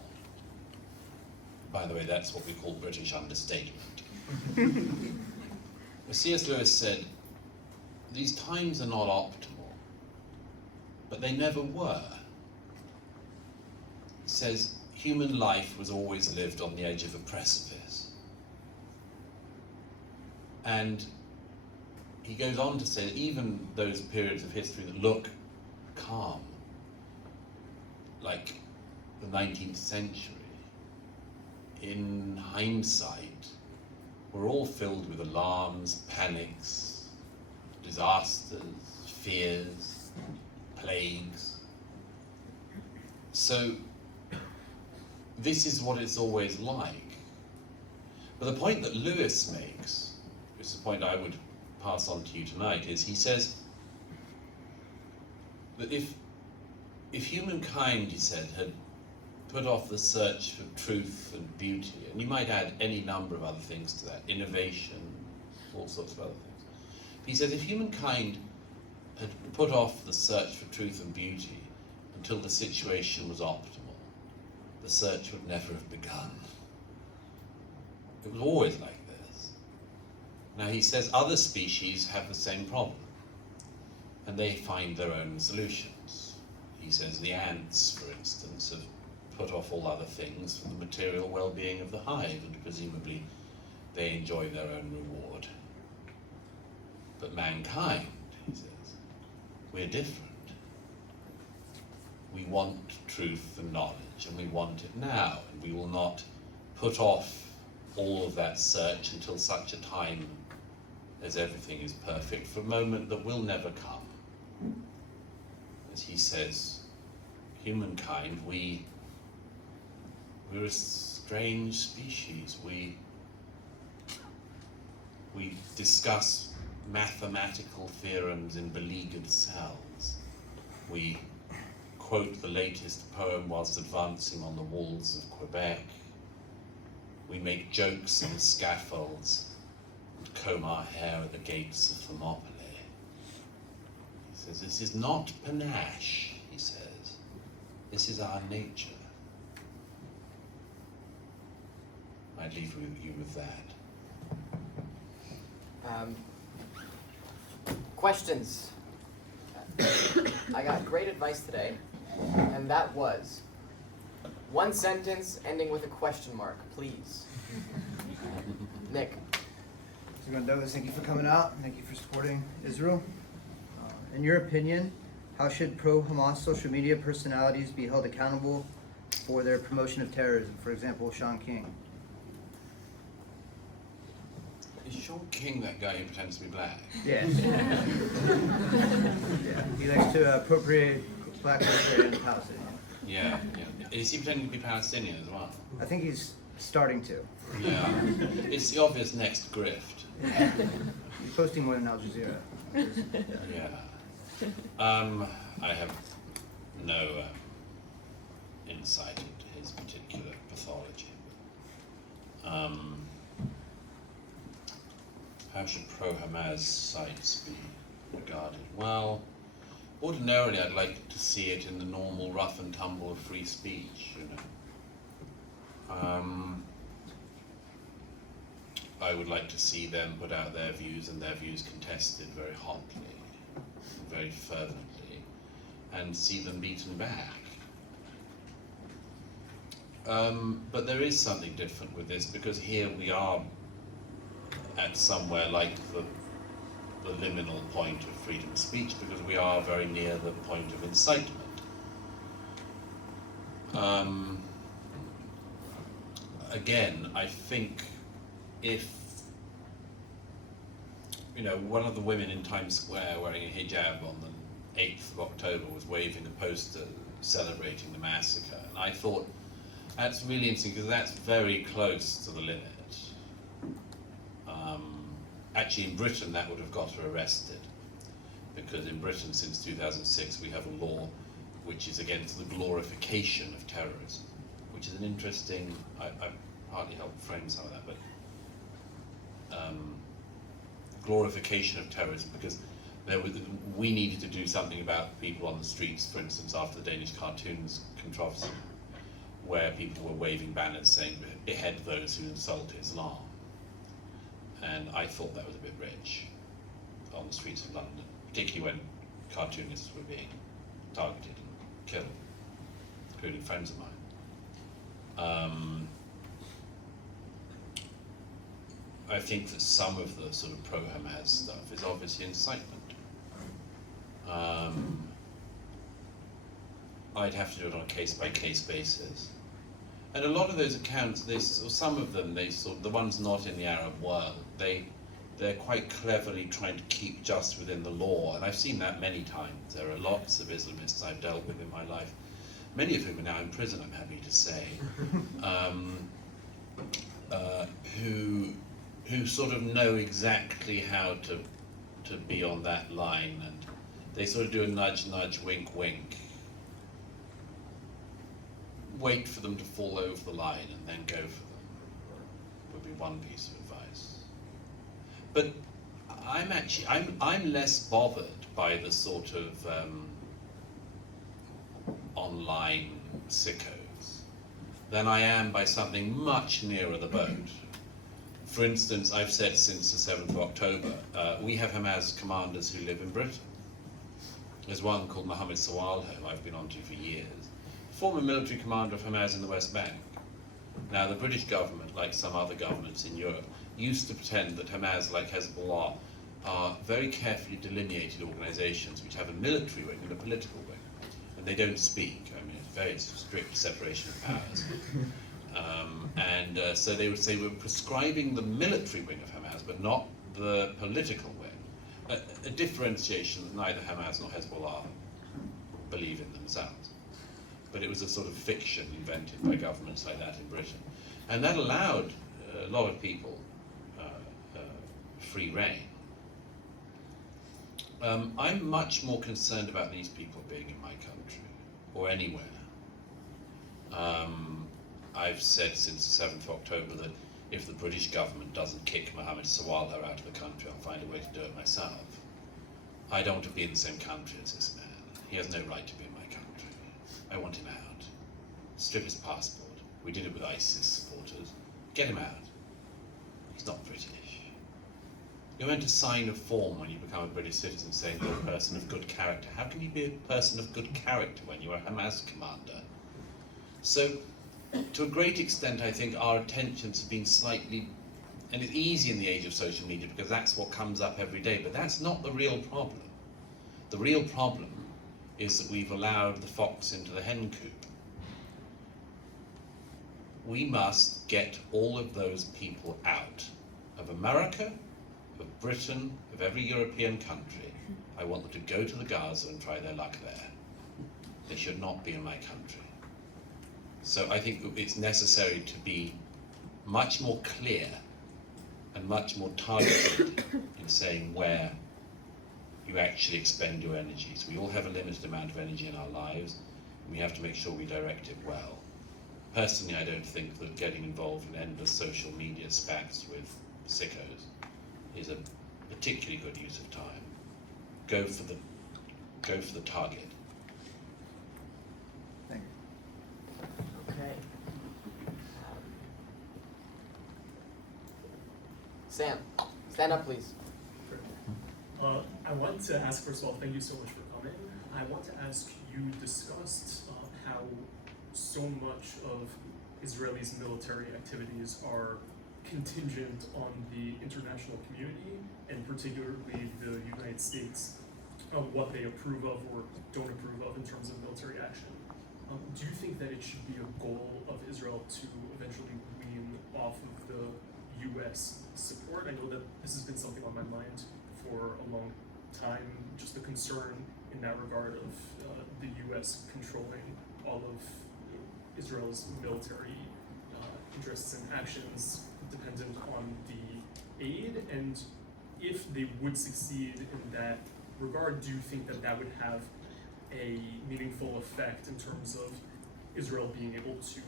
By the way, that's what we call British understatement. C.S. Lewis said, these times are not optimal, but they never were. He says, human life was always lived on the edge of a precipice. And he goes on to say that even those periods of history that look calm, like the 19th century, in hindsight, were all filled with alarms, panics, disasters, fears, plagues. So this is what it's always like. But the point that Lewis makes, which is the point I would pass on to you tonight, is he says that if humankind, he said, had put off the search for truth and beauty, and you might add any number of other things to that, innovation, all sorts of other things. He said if humankind had put off the search for truth and beauty until the situation was optimal, the search would never have begun. It was always like this. Now he says other species have the same problem, and they find their own solutions. He says the ants, for instance, have put off all other things for the material well-being of the hive, and presumably they enjoy their own reward. But mankind, he says, we're different. We want truth and knowledge, and we want it now, and we will not put off all of that search until such a time as everything is perfect, for a moment that will never come. As he says, humankind, we're a strange species. We discuss mathematical theorems in beleaguered cells. We quote the latest poem whilst advancing on the walls of Quebec. We make jokes on scaffolds and comb our hair at the gates of Thermopylae. He says, this is not panache, he says. This is our nature. I'd leave you with that. Questions? I got great advice today, and that was one sentence ending with a question mark, please. Nick. Mr. Douglas, thank you for coming out. Thank you for supporting Israel. In your opinion, how should pro-Hamas social media personalities be held accountable for their promotion of terrorism? For example, Sean King. Is Sean King that guy who pretends to be black? Yeah. Yeah. He likes to appropriate black culture and Palestinian. Yeah, yeah. Is he pretending to be Palestinian as well? I think he's starting to. Yeah. It's the obvious next grift. Yeah. He's posting more than Al Jazeera. Yeah. I have no insight into his particular pathology. How should pro-Hamas sites be regarded? Well, ordinarily I'd like to see it in the normal rough and tumble of free speech, you know. I would like to see them put out their views and their views contested very hotly, very fervently, and see them beaten back. But there is something different with this, because here we are at somewhere like the liminal point of freedom of speech, because we are very near the point of incitement. again, I think if, you know, one of the women in Times Square wearing a hijab on the 8th of October was waving a poster celebrating the massacre, and I thought that's really interesting because that's very close to the limit. Actually, in Britain, that would have got her arrested, because in Britain, since 2006, we have a law which is against the glorification of terrorism, which is an interesting, I partly helped frame some of that, but glorification of terrorism, because we needed to do something about people on the streets, for instance, after the Danish cartoons controversy, where people were waving banners saying, "Behead those who insult Islam." And I thought that was a bit rich on the streets of London, particularly when cartoonists were being targeted and killed, including friends of mine. I think that some of the sort of pro-Hamas stuff is obviously incitement. I'd have to do it on a case-by-case basis. And a lot of those accounts, some of them, the ones not in the Arab world, they're quite cleverly trying to keep just within the law, and I've seen that many times. There are lots of Islamists I've dealt with in my life, many of whom are now in prison, I'm happy to say, who sort of know exactly how to be on that line, and they sort of do a nudge, nudge, wink, wink. Wait for them to fall over the line and then go for them, would be one piece of advice. But I'm less bothered by the sort of online sickos than I am by something much nearer the boat. For instance, I've said since the 7th of October, we have Hamas commanders who live in Britain. There's one called Mohammed Sawal, who I've been on to for years, former military commander of Hamas in the West Bank. Now, the British government, like some other governments in Europe, used to pretend that Hamas, like Hezbollah, are very carefully delineated organizations which have a military wing and a political wing. And they don't speak. I mean, it's very strict separation of powers. So they would say we're prescribing the military wing of Hamas, but not the political wing. A differentiation that neither Hamas nor Hezbollah believe in themselves. But it was a sort of fiction invented by governments like that in Britain. And that allowed a lot of people free reign. I'm much more concerned about these people being in my country, or anywhere. I've said since the 7th of October that if the British government doesn't kick Mohammed Sawalha out of the country, I'll find a way to do it myself. I don't want to be in the same country as this man. He has no right to be in my country. I want him out. Strip his passport. We did it with ISIS supporters. Get him out. He's not British. You're meant to sign a form when you become a British citizen saying you're a person of good character. How can you be a person of good character when you're a Hamas commander? So, to a great extent, I think our attentions have been slightly, and it's easy in the age of social media because that's what comes up every day, but that's not the real problem. The real problem is that we've allowed the fox into the hen coop. We must get all of those people out of America, of Britain, of every European country. I want them to go to the Gaza and try their luck there. They should not be in my country. So I think it's necessary to be much more clear and much more targeted in saying where you actually expend your energies. We all have a limited amount of energy in our lives, and we have to make sure we direct it well. Personally, I don't think that getting involved in endless social media spats with sickos is a particularly good use of time. Go for the target. Thank you. Okay. Sam, stand up, please. I want to ask, first of all, thank you so much for coming. I want to ask, you discussed how so much of Israelis' military activities are contingent on the international community, and particularly the United States, what they approve of or don't approve of in terms of military action. Do you think that it should be a goal of Israel to eventually wean off of the U.S. support? I know that this has been something on my mind for a long time, just the concern in that regard of the U.S. controlling all of Israel's military interests and actions dependent on the aid, and if they would succeed in that regard, do you think that that would have a meaningful effect in terms of Israel being able to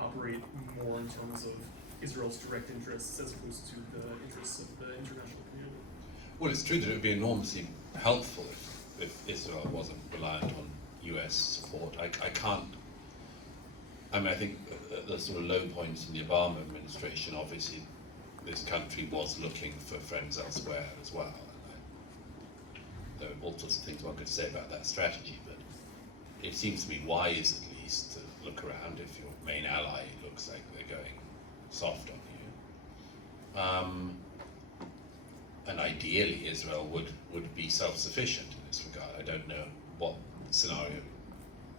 operate more in terms of Israel's direct interests as opposed to the interests of the international community? Well, it's true that it would be enormously helpful if Israel wasn't reliant on US support. I think the sort of low points in the Obama administration, obviously, this country was looking for friends elsewhere as well. There are all sorts of things one could say about that strategy, but it seems to be wise, at least, to look around if your main ally looks like they're going soft on you. And ideally, Israel would be self-sufficient in this regard. I don't know what scenario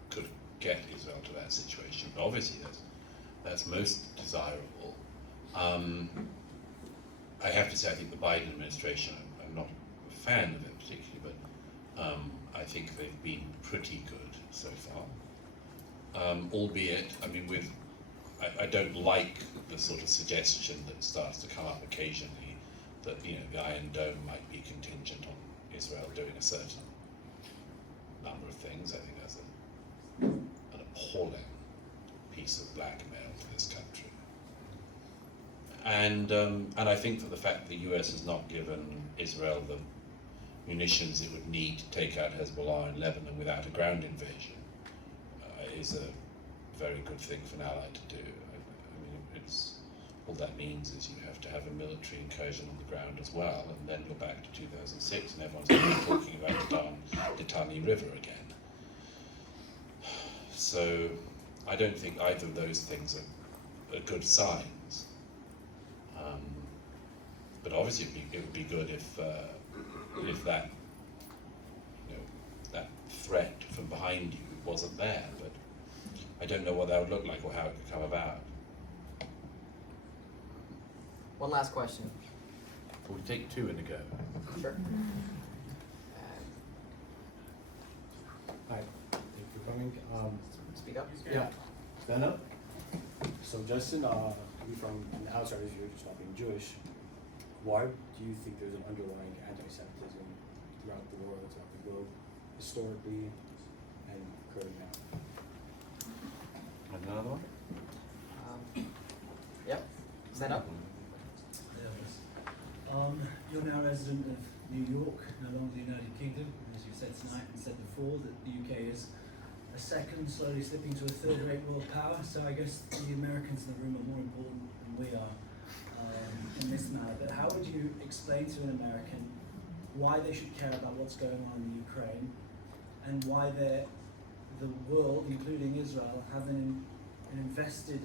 could get Israel to that situation, but obviously that's most desirable. I have to say, I think the Biden administration, I'm not a fan of it particularly, but I think they've been pretty good so far. Albeit, I mean, I don't like the sort of suggestion that starts to come up occasionally that, the Iron Dome might be contingent on Israel doing a certain number of things. I think that's an appalling piece of blackmail for this country. And I think that the fact that the US has not given Israel the munitions it would need to take out Hezbollah in Lebanon without a ground invasion is a very good thing for an ally to do. All that means is you have to have a military incursion on the ground as well, and then you're back to 2006 and everyone's talking about the Litani River again. So I don't think either of those things are good signs. But obviously it would be good if that that threat from behind you wasn't there. But I don't know what that would look like or how it could come about. One last question. We'll take two in a go. Sure. Hi, thank you for coming. Speak up. Yeah, stand up. So Justin, you from an outsider's view, just not being Jewish, why do you think there's an underlying anti-Semitism throughout the world, throughout the globe, historically and currently now? Another one? Yep. Stand up. You're now a resident of New York, no longer the United Kingdom. As you've said tonight and said before, that the UK is a second, slowly slipping to a third-rate world power. So I guess the Americans in the room are more important than we are in this matter. But how would you explain to an American why they should care about what's going on in Ukraine, and why the world, including Israel, have an invested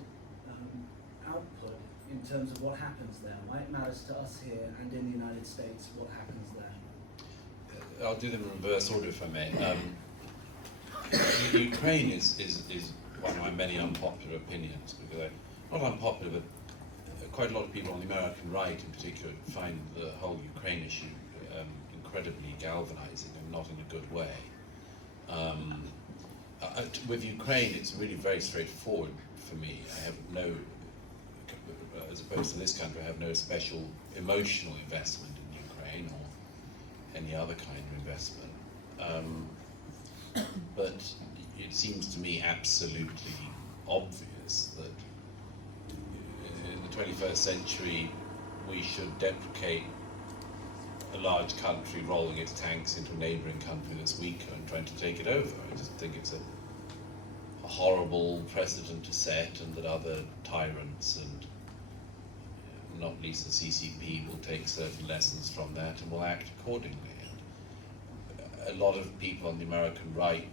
output in terms of what happens there? Why it matters to us here and in the United States what happens there? I'll do them in reverse order if I may. Ukraine is one of my many unpopular opinions, because not unpopular, but quite a lot of people on the American right in particular find the whole Ukraine issue incredibly galvanizing and not in a good way. With Ukraine, it's really very straightforward for me. I have no, as opposed to this country, I have no special emotional investment in Ukraine or any other kind of investment. But it seems to me absolutely obvious that in the 21st century we should deprecate a large country rolling its tanks into a neighbouring country that's weaker and trying to take it over. I just think it's a horrible precedent to set, and that other tyrants and not least the CCP will take certain lessons from that and will act accordingly. And a lot of people on the American right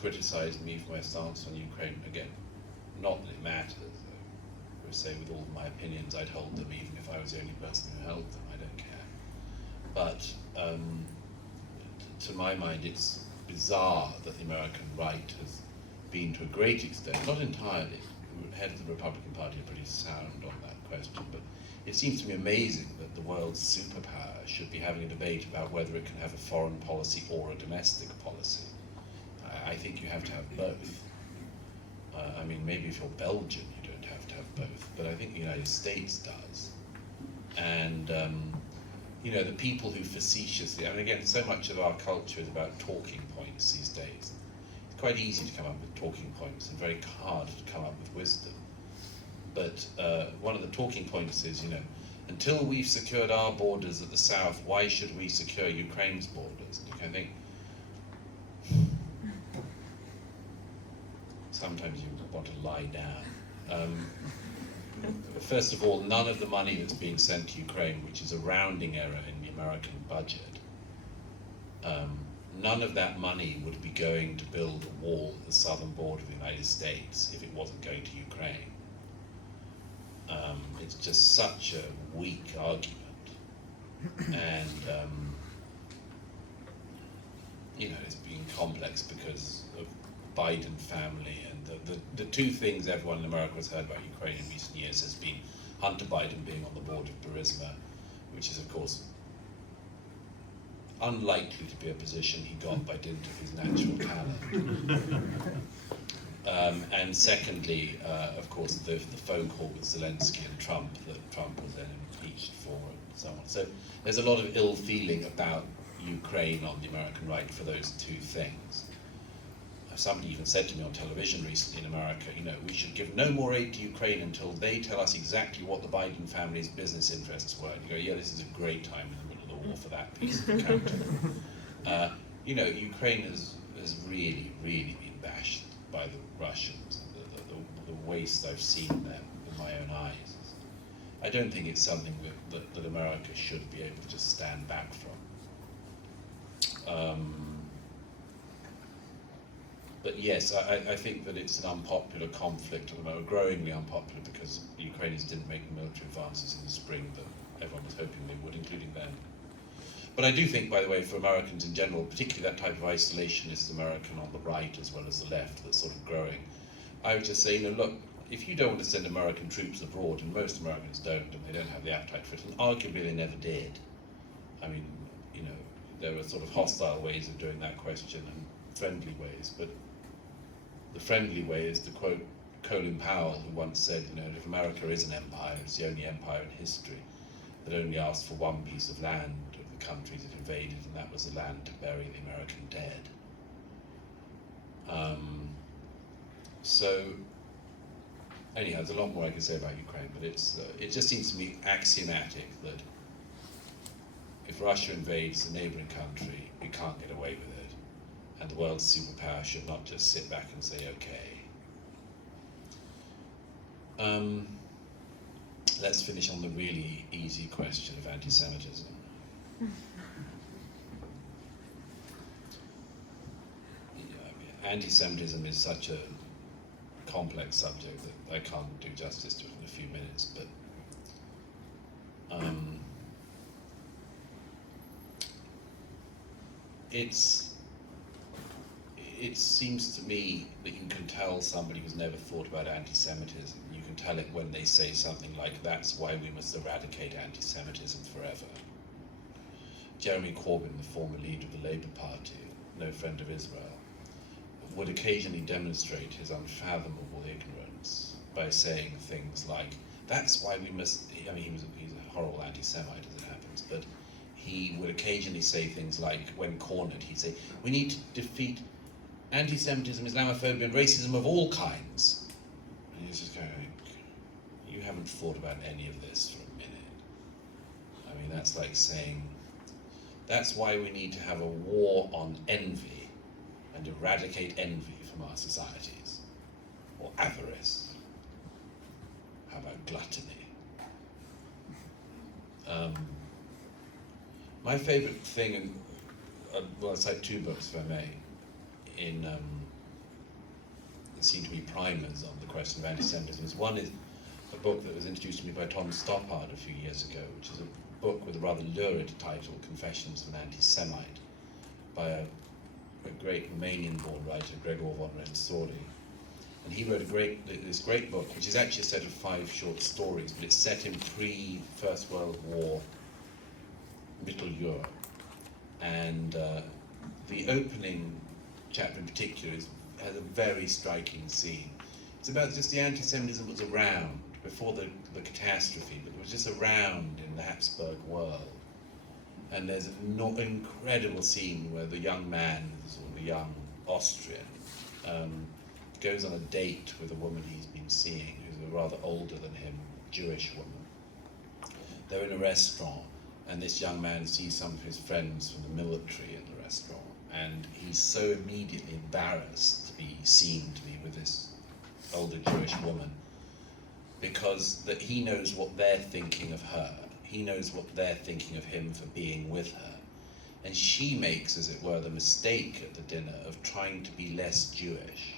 criticise me for my stance on Ukraine. Again, not that it matters. I would say with all of my opinions I'd hold them even if I was the only person who held them. I don't care. But to my mind it's bizarre that the American right has been to a great extent, not entirely, the head of the Republican Party are pretty sound on that question, but it seems to me amazing that the world's superpower should be having a debate about whether it can have a foreign policy or a domestic policy. I think you have to have both. I mean, maybe if you're Belgian, you don't have to have both, but I think the United States does. And, you know, the people who facetiously, I mean, again, so much of our culture is about talking points these days. It's quite easy to come up with talking points and very hard to come up with wisdom. But one of the talking points is, you know, until we've secured our borders at the south, why should we secure Ukraine's borders? And you can think, sometimes you want to lie down. First of all, none of the money that's being sent to Ukraine, which is a rounding error in the American budget, none of that money would be going to build a wall at the southern border of the United States if it wasn't going to Ukraine. It's just such a weak argument. And, you know, it's been complex because of Biden family, and the two things everyone in America has heard about Ukraine in recent years has been Hunter Biden being on the board of Burisma, which is of course unlikely to be a position he got by dint of his natural talent. And secondly, of course, the phone call with Zelensky and Trump that Trump was then impeached for and so on. So there's a lot of ill feeling about Ukraine on the American right for those two things. Somebody even said to me on television recently in America, you know, we should give no more aid to Ukraine until they tell us exactly what the Biden family's business interests were. And you go, yeah, this is a great time in the middle of the war for that piece of accounting. You know, Ukraine has really, really been bashed by the Russians. The waste I've seen them with my own eyes. I don't think it's something that America should be able to just stand back from. But yes, I think that it's an unpopular conflict at the moment, growingly unpopular, because the Ukrainians didn't make the military advances in the spring that everyone was hoping they would, including them. But I do think, by the way, for Americans in general, particularly that type of isolationist American on the right as well as the left that's sort of growing, I would just say, you know, look, if you don't want to send American troops abroad, and most Americans don't, and they don't have the appetite for it, and arguably they never did. I mean, you know, there were sort of hostile ways of doing that question and friendly ways, but the friendly way is to quote Colin Powell, who once said, you know, if America is an empire, it's the only empire in history that only asked for one piece of land of the countries it invaded, and that was the land to bury the American dead. So, anyhow, there's a lot more I could say about Ukraine, but it just seems to me axiomatic that if Russia invades a neighboring country, it can't get away with it. And the world's superpower should not just sit back and say, okay. Let's finish on the really easy question of anti-Semitism. Anti-Semitism is such a complex subject that I can't do justice to it in a few minutes, but it seems to me that you can tell somebody who's never thought about anti-Semitism. You can tell it when they say something like, that's why we must eradicate anti-Semitism forever. Jeremy Corbyn, the former leader of the Labour Party, no friend of Israel, would occasionally demonstrate his unfathomable ignorance by saying things like, that's why we must, I mean, he's a horrible anti-Semite as it happens, but he would occasionally say things like, when cornered, he'd say, we need to defeat anti-Semitism, Islamophobia, and racism of all kinds. And he's just going, you haven't thought about any of this for a minute. I mean, that's like saying, that's why we need to have a war on envy and eradicate envy from our societies. Or avarice. How about gluttony? My favorite thing, in, well, I cite two books, if I may, that seem to be primers on the question of anti-Semitism. One is a book that was introduced to me by Tom Stoppard a few years ago, which is a book with a rather lurid title, Confessions of an Anti-Semite, by a great Romanian-born writer, Gregor von Rensori, And he wrote this great book, which is actually a set of 5 short stories, but it's set in pre-First World War Middle Europe. And the opening chapter in particular has a very striking scene. It's about just the anti-Semitism was around before the catastrophe, but it was just around in the Habsburg world. And there's an incredible scene where the young man, sort of the young Austrian, goes on a date with a woman he's been seeing, who's a rather older than him, Jewish woman. They're in a restaurant, and this young man sees some of his friends from the military in the restaurant, and he's so immediately embarrassed to be seen to be with this older Jewish woman, because that he knows what they're thinking of her. He knows what they're thinking of him for being with her. And she makes, as it were, the mistake at the dinner of trying to be less Jewish.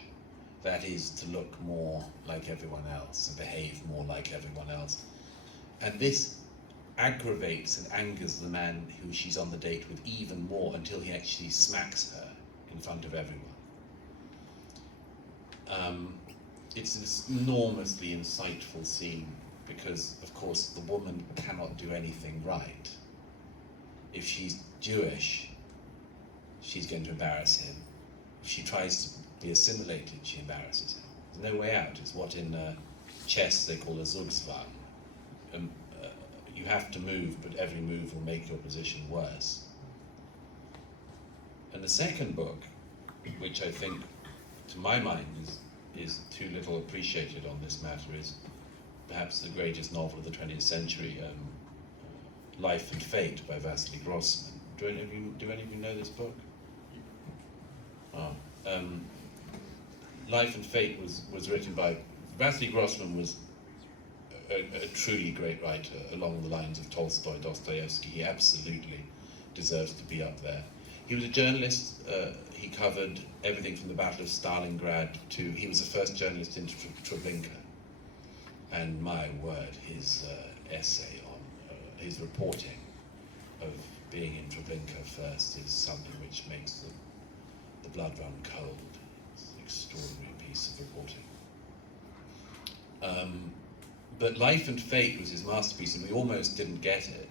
That is, to look more like everyone else, and behave more like everyone else. And this aggravates and angers the man who she's on the date with even more, until he actually smacks her in front of everyone. It's this enormously insightful scene, because, of course, the woman cannot do anything right. If she's Jewish, she's going to embarrass him. If she tries to be assimilated, she embarrasses him. There's no way out. It's what in chess they call a Zugzwang. You have to move, but every move will make your position worse. And the second book, which I think, to my mind, is too little appreciated on this matter, is perhaps the greatest novel of the 20th century, Life and Fate by Vasily Grossman. Do any of you know this book? Life and Fate was written by Vasily Grossman. Was a truly great writer along the lines of Tolstoy, Dostoevsky. He absolutely deserves to be up there. He was a journalist. He covered everything from the Battle of Stalingrad to, he was the first journalist into Treblinka. And my word, his essay on, his reporting of being in Treblinka first is something which makes the blood run cold. It's an extraordinary piece of reporting. But Life and Fate was his masterpiece, and we almost didn't get it.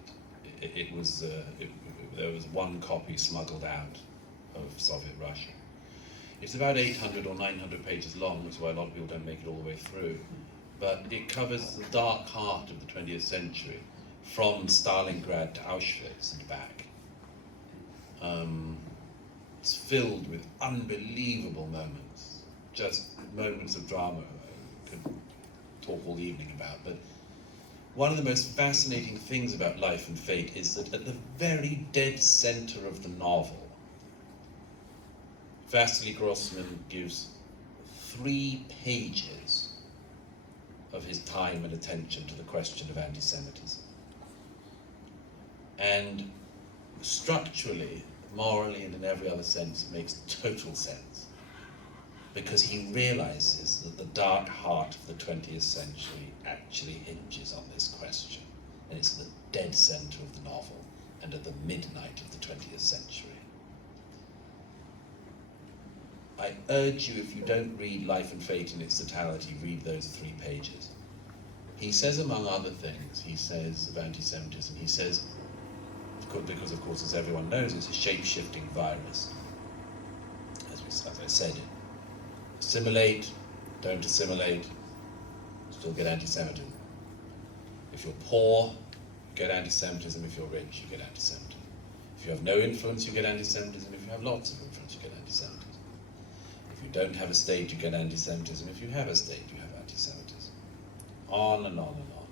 There was one copy smuggled out of Soviet Russia. It's about 800 or 900 pages long, which is why a lot of people don't make it all the way through. But it covers the dark heart of the 20th century, from Stalingrad to Auschwitz and back. It's filled with unbelievable moments, just moments of drama I could talk all evening about. But one of the most fascinating things about Life and Fate is that at the very dead center of the novel, Vasily Grossman gives 3 pages of his time and attention to the question of anti-Semitism. And structurally, morally, and in every other sense, it makes total sense. Because he realizes that the dark heart of the 20th century actually hinges on this question. And it's at the dead center of the novel, and at the midnight of the 20th century. I urge you, if you don't read Life and Fate in its totality, read those 3 pages. He says, among other things, he says of anti-Semitism, he says, because of course, as everyone knows, it's a shape-shifting virus. As I said, assimilate, don't assimilate, still get anti-Semitism. If you're poor, you get anti-Semitism. If you're rich, you get anti-Semitism. If you have no influence, you get anti-Semitism. If you have lots of influence, you get anti-Semitism. If you don't have a state, you get anti-Semitism. If you have a state, you have anti-Semitism. On and on and on.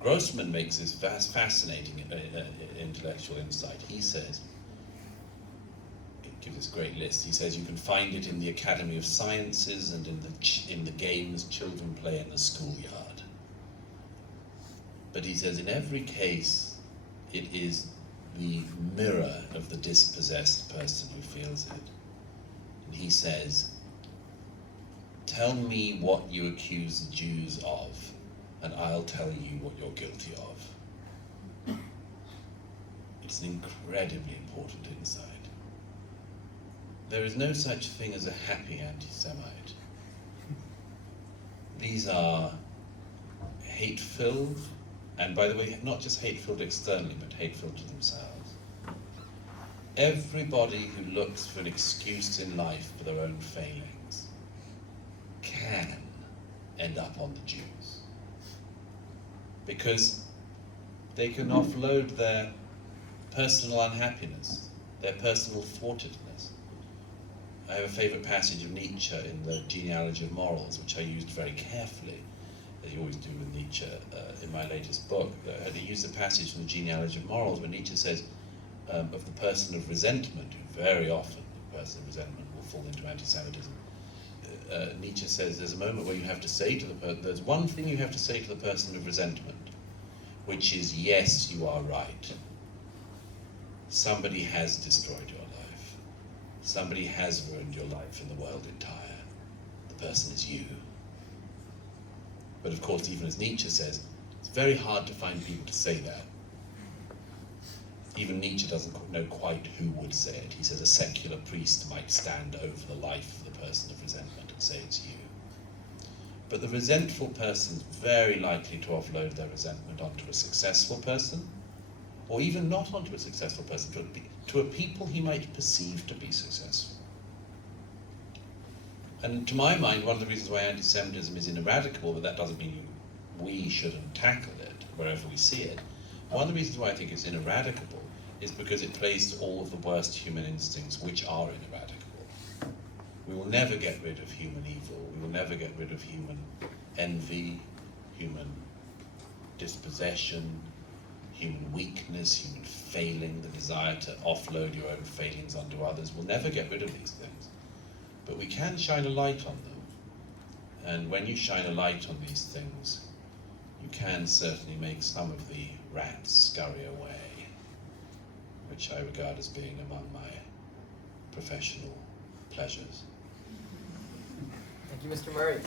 Grossman makes this fascinating intellectual insight. He says, he gives this great list. He says you can find it in the Academy of Sciences and in the games children play in the schoolyard. But he says in every case, it is the mirror of the dispossessed person who feels it. And he says, tell me what you accuse the Jews of, and I'll tell you what you're guilty of. It's an incredibly important insight. There is no such thing as a happy anti-Semite. these are hate-filled, and by the way, not just hate-filled externally, but hate-filled to themselves. Everybody who looks for an excuse in life for their own failings can end up on the Jews, because they can offload their personal unhappiness, their personal thwartedness. I have a favourite passage of Nietzsche in the Genealogy of Morals, which I used very carefully, as you always do with Nietzsche, in my latest book. I used a passage from the Genealogy of Morals where Nietzsche says of the person of resentment, who very often the person of resentment will fall into anti-Semitism. Nietzsche says there's a moment where you have to say to the person, there's one thing you have to say to the person of resentment, which is, yes, you are right. Somebody has destroyed your life. Somebody has ruined your life and the world entire. The person is you. But of course, even as Nietzsche says, it's very hard to find people to say that. Even Nietzsche doesn't know quite who would say it. He says a secular priest might stand over the life of the person of resentment and say it's you. But the resentful person is very likely to offload their resentment onto a successful person, or even not onto a successful person, to a people he might perceive to be successful. And to my mind, one of the reasons why anti-Semitism is ineradicable, but that doesn't mean we shouldn't tackle it wherever we see it. One of the reasons why I think it's ineradicable is because it plays to all of the worst human instincts, which are ineradicable. We will never get rid of human evil. We will never get rid of human envy, human dispossession, human weakness, human failing, the desire to offload your own failings onto others. We'll never get rid of these things. But we can shine a light on them. And when you shine a light on these things, you can certainly make some of the rats scurry away, which I regard as being among my professional pleasures. Thank you, Mr. Murray.